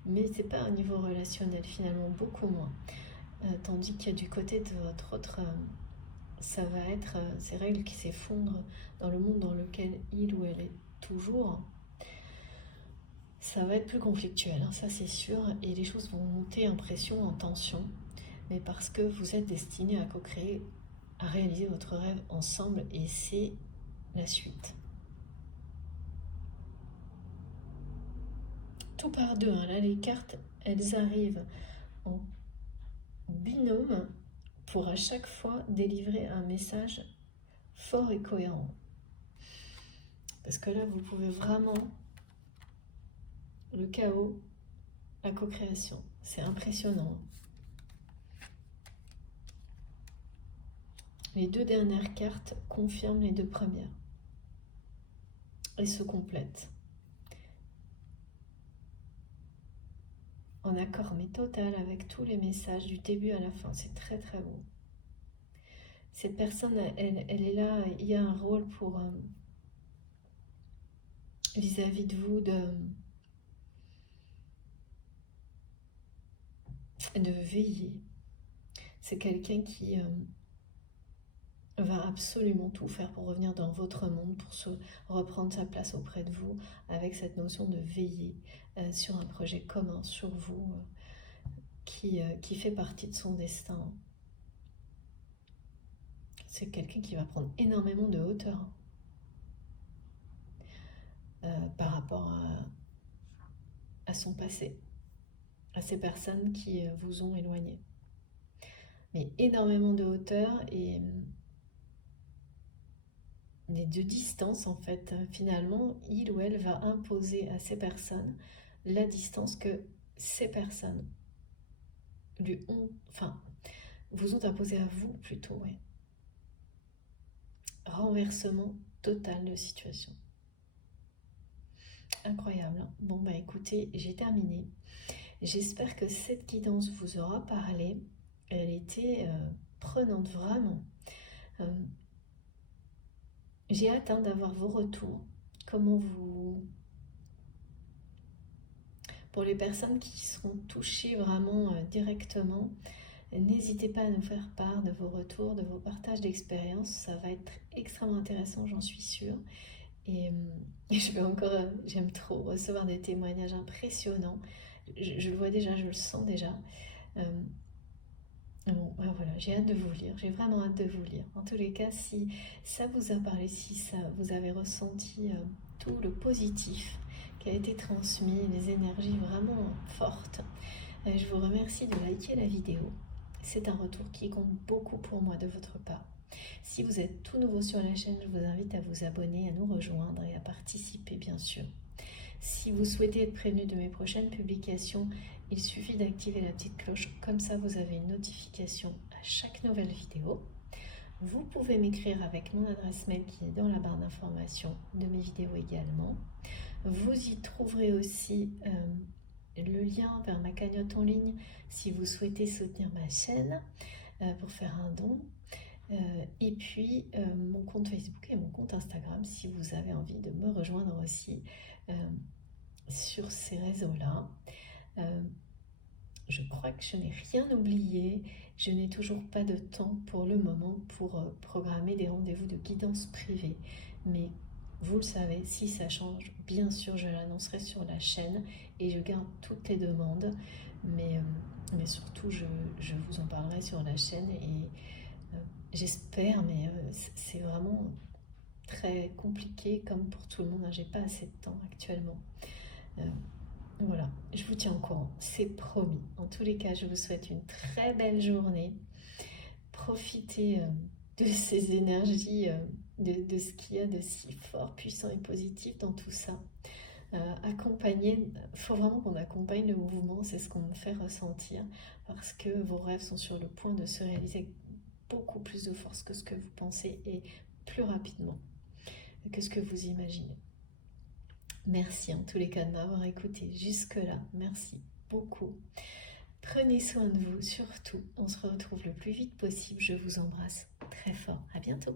Mais c'est pas au niveau relationnel, finalement, beaucoup moins. Tandis que du côté de votre autre, ça va être ces règles qui s'effondrent dans le monde dans lequel il ou elle est toujours. Ça va être plus conflictuel, hein, ça c'est sûr, et les choses vont monter en pression, en tension, mais parce que vous êtes destinés à co-créer, à réaliser votre rêve ensemble, et c'est la suite. Tout par deux, hein, là les cartes, elles arrivent en binôme pour à chaque fois délivrer un message fort et cohérent. Parce que là, vous pouvez vraiment... Le chaos, la co-création, c'est impressionnant. Les deux dernières cartes confirment les deux premières et se complètent. En accord mais total avec tous les messages du début à la fin, c'est très très beau. Cette personne, elle est là, il y a un rôle pour vis-à-vis de vous de veiller. C'est quelqu'un qui va absolument tout faire pour revenir dans votre monde, pour se reprendre sa place auprès de vous, avec cette notion de veiller sur un projet commun, sur vous, qui fait partie de son destin. C'est quelqu'un qui va prendre énormément de hauteur par rapport à son passé, à ces personnes qui vous ont éloigné. Mais énormément de hauteur et de distance en fait. Finalement, il ou elle va imposer à ces personnes la distance que ces personnes lui ont, enfin, vous ont imposé à vous plutôt, ouais. Renversement total de situation. Incroyable, hein. Bon bah écoutez, j'ai terminé. J'espère que cette guidance vous aura parlé. Elle était prenante vraiment. Euh, j'ai hâte d'avoir vos retours. Comment vous... Pour les personnes qui seront touchées vraiment directement, n'hésitez pas à nous faire part de vos retours, de vos partages d'expériences. Ça va être extrêmement intéressant, j'en suis sûre. Et je vais encore, j'aime trop recevoir des témoignages impressionnants. Je le vois déjà, je le sens déjà. Bon, ben voilà, j'ai hâte de vous lire, j'ai vraiment hâte de vous lire. En tous les cas, si ça vous a parlé, si ça, vous avez ressenti tout le positif qui a été transmis, les énergies vraiment fortes, je vous remercie de liker la vidéo. C'est un retour qui compte beaucoup pour moi de votre part. Si vous êtes tout nouveau sur la chaîne, je vous invite à vous abonner, à nous rejoindre et à participer bien sûr. Si vous souhaitez être prévenu de mes prochaines publications, il suffit d'activer la petite cloche, comme ça vous avez une notification à chaque nouvelle vidéo. Vous pouvez m'écrire avec mon adresse mail qui est dans la barre d'information de mes vidéos également. Vous y trouverez aussi le lien vers ma cagnotte en ligne si vous souhaitez soutenir ma chaîne pour faire un don. Et puis mon compte Facebook et mon compte Instagram si vous avez envie de me rejoindre aussi sur ces réseaux-là. Je crois que je n'ai rien oublié. Je n'ai toujours pas de temps pour le moment pour programmer des rendez-vous de guidance privée. Mais vous le savez, si ça change, bien sûr, je l'annoncerai sur la chaîne et je garde toutes les demandes. Mais surtout, je vous en parlerai sur la chaîne et j'espère, mais c'est vraiment très compliqué comme pour tout le monde. J'ai pas assez de temps actuellement. Voilà, je vous tiens au courant, c'est promis. En tous les cas, je vous souhaite une très belle journée. Profitez de ces énergies, de ce qu'il y a de si fort, puissant et positif dans tout ça. Accompagnez, il faut vraiment qu'on accompagne le mouvement, c'est ce qu'on me fait ressentir, parce que vos rêves sont sur le point de se réaliser avec beaucoup plus de force que ce que vous pensez et plus rapidement que ce que vous imaginez. Merci en tous les cas de m'avoir écouté jusque-là. Merci beaucoup. Prenez soin de vous, surtout. On se retrouve le plus vite possible. Je vous embrasse très fort. À bientôt.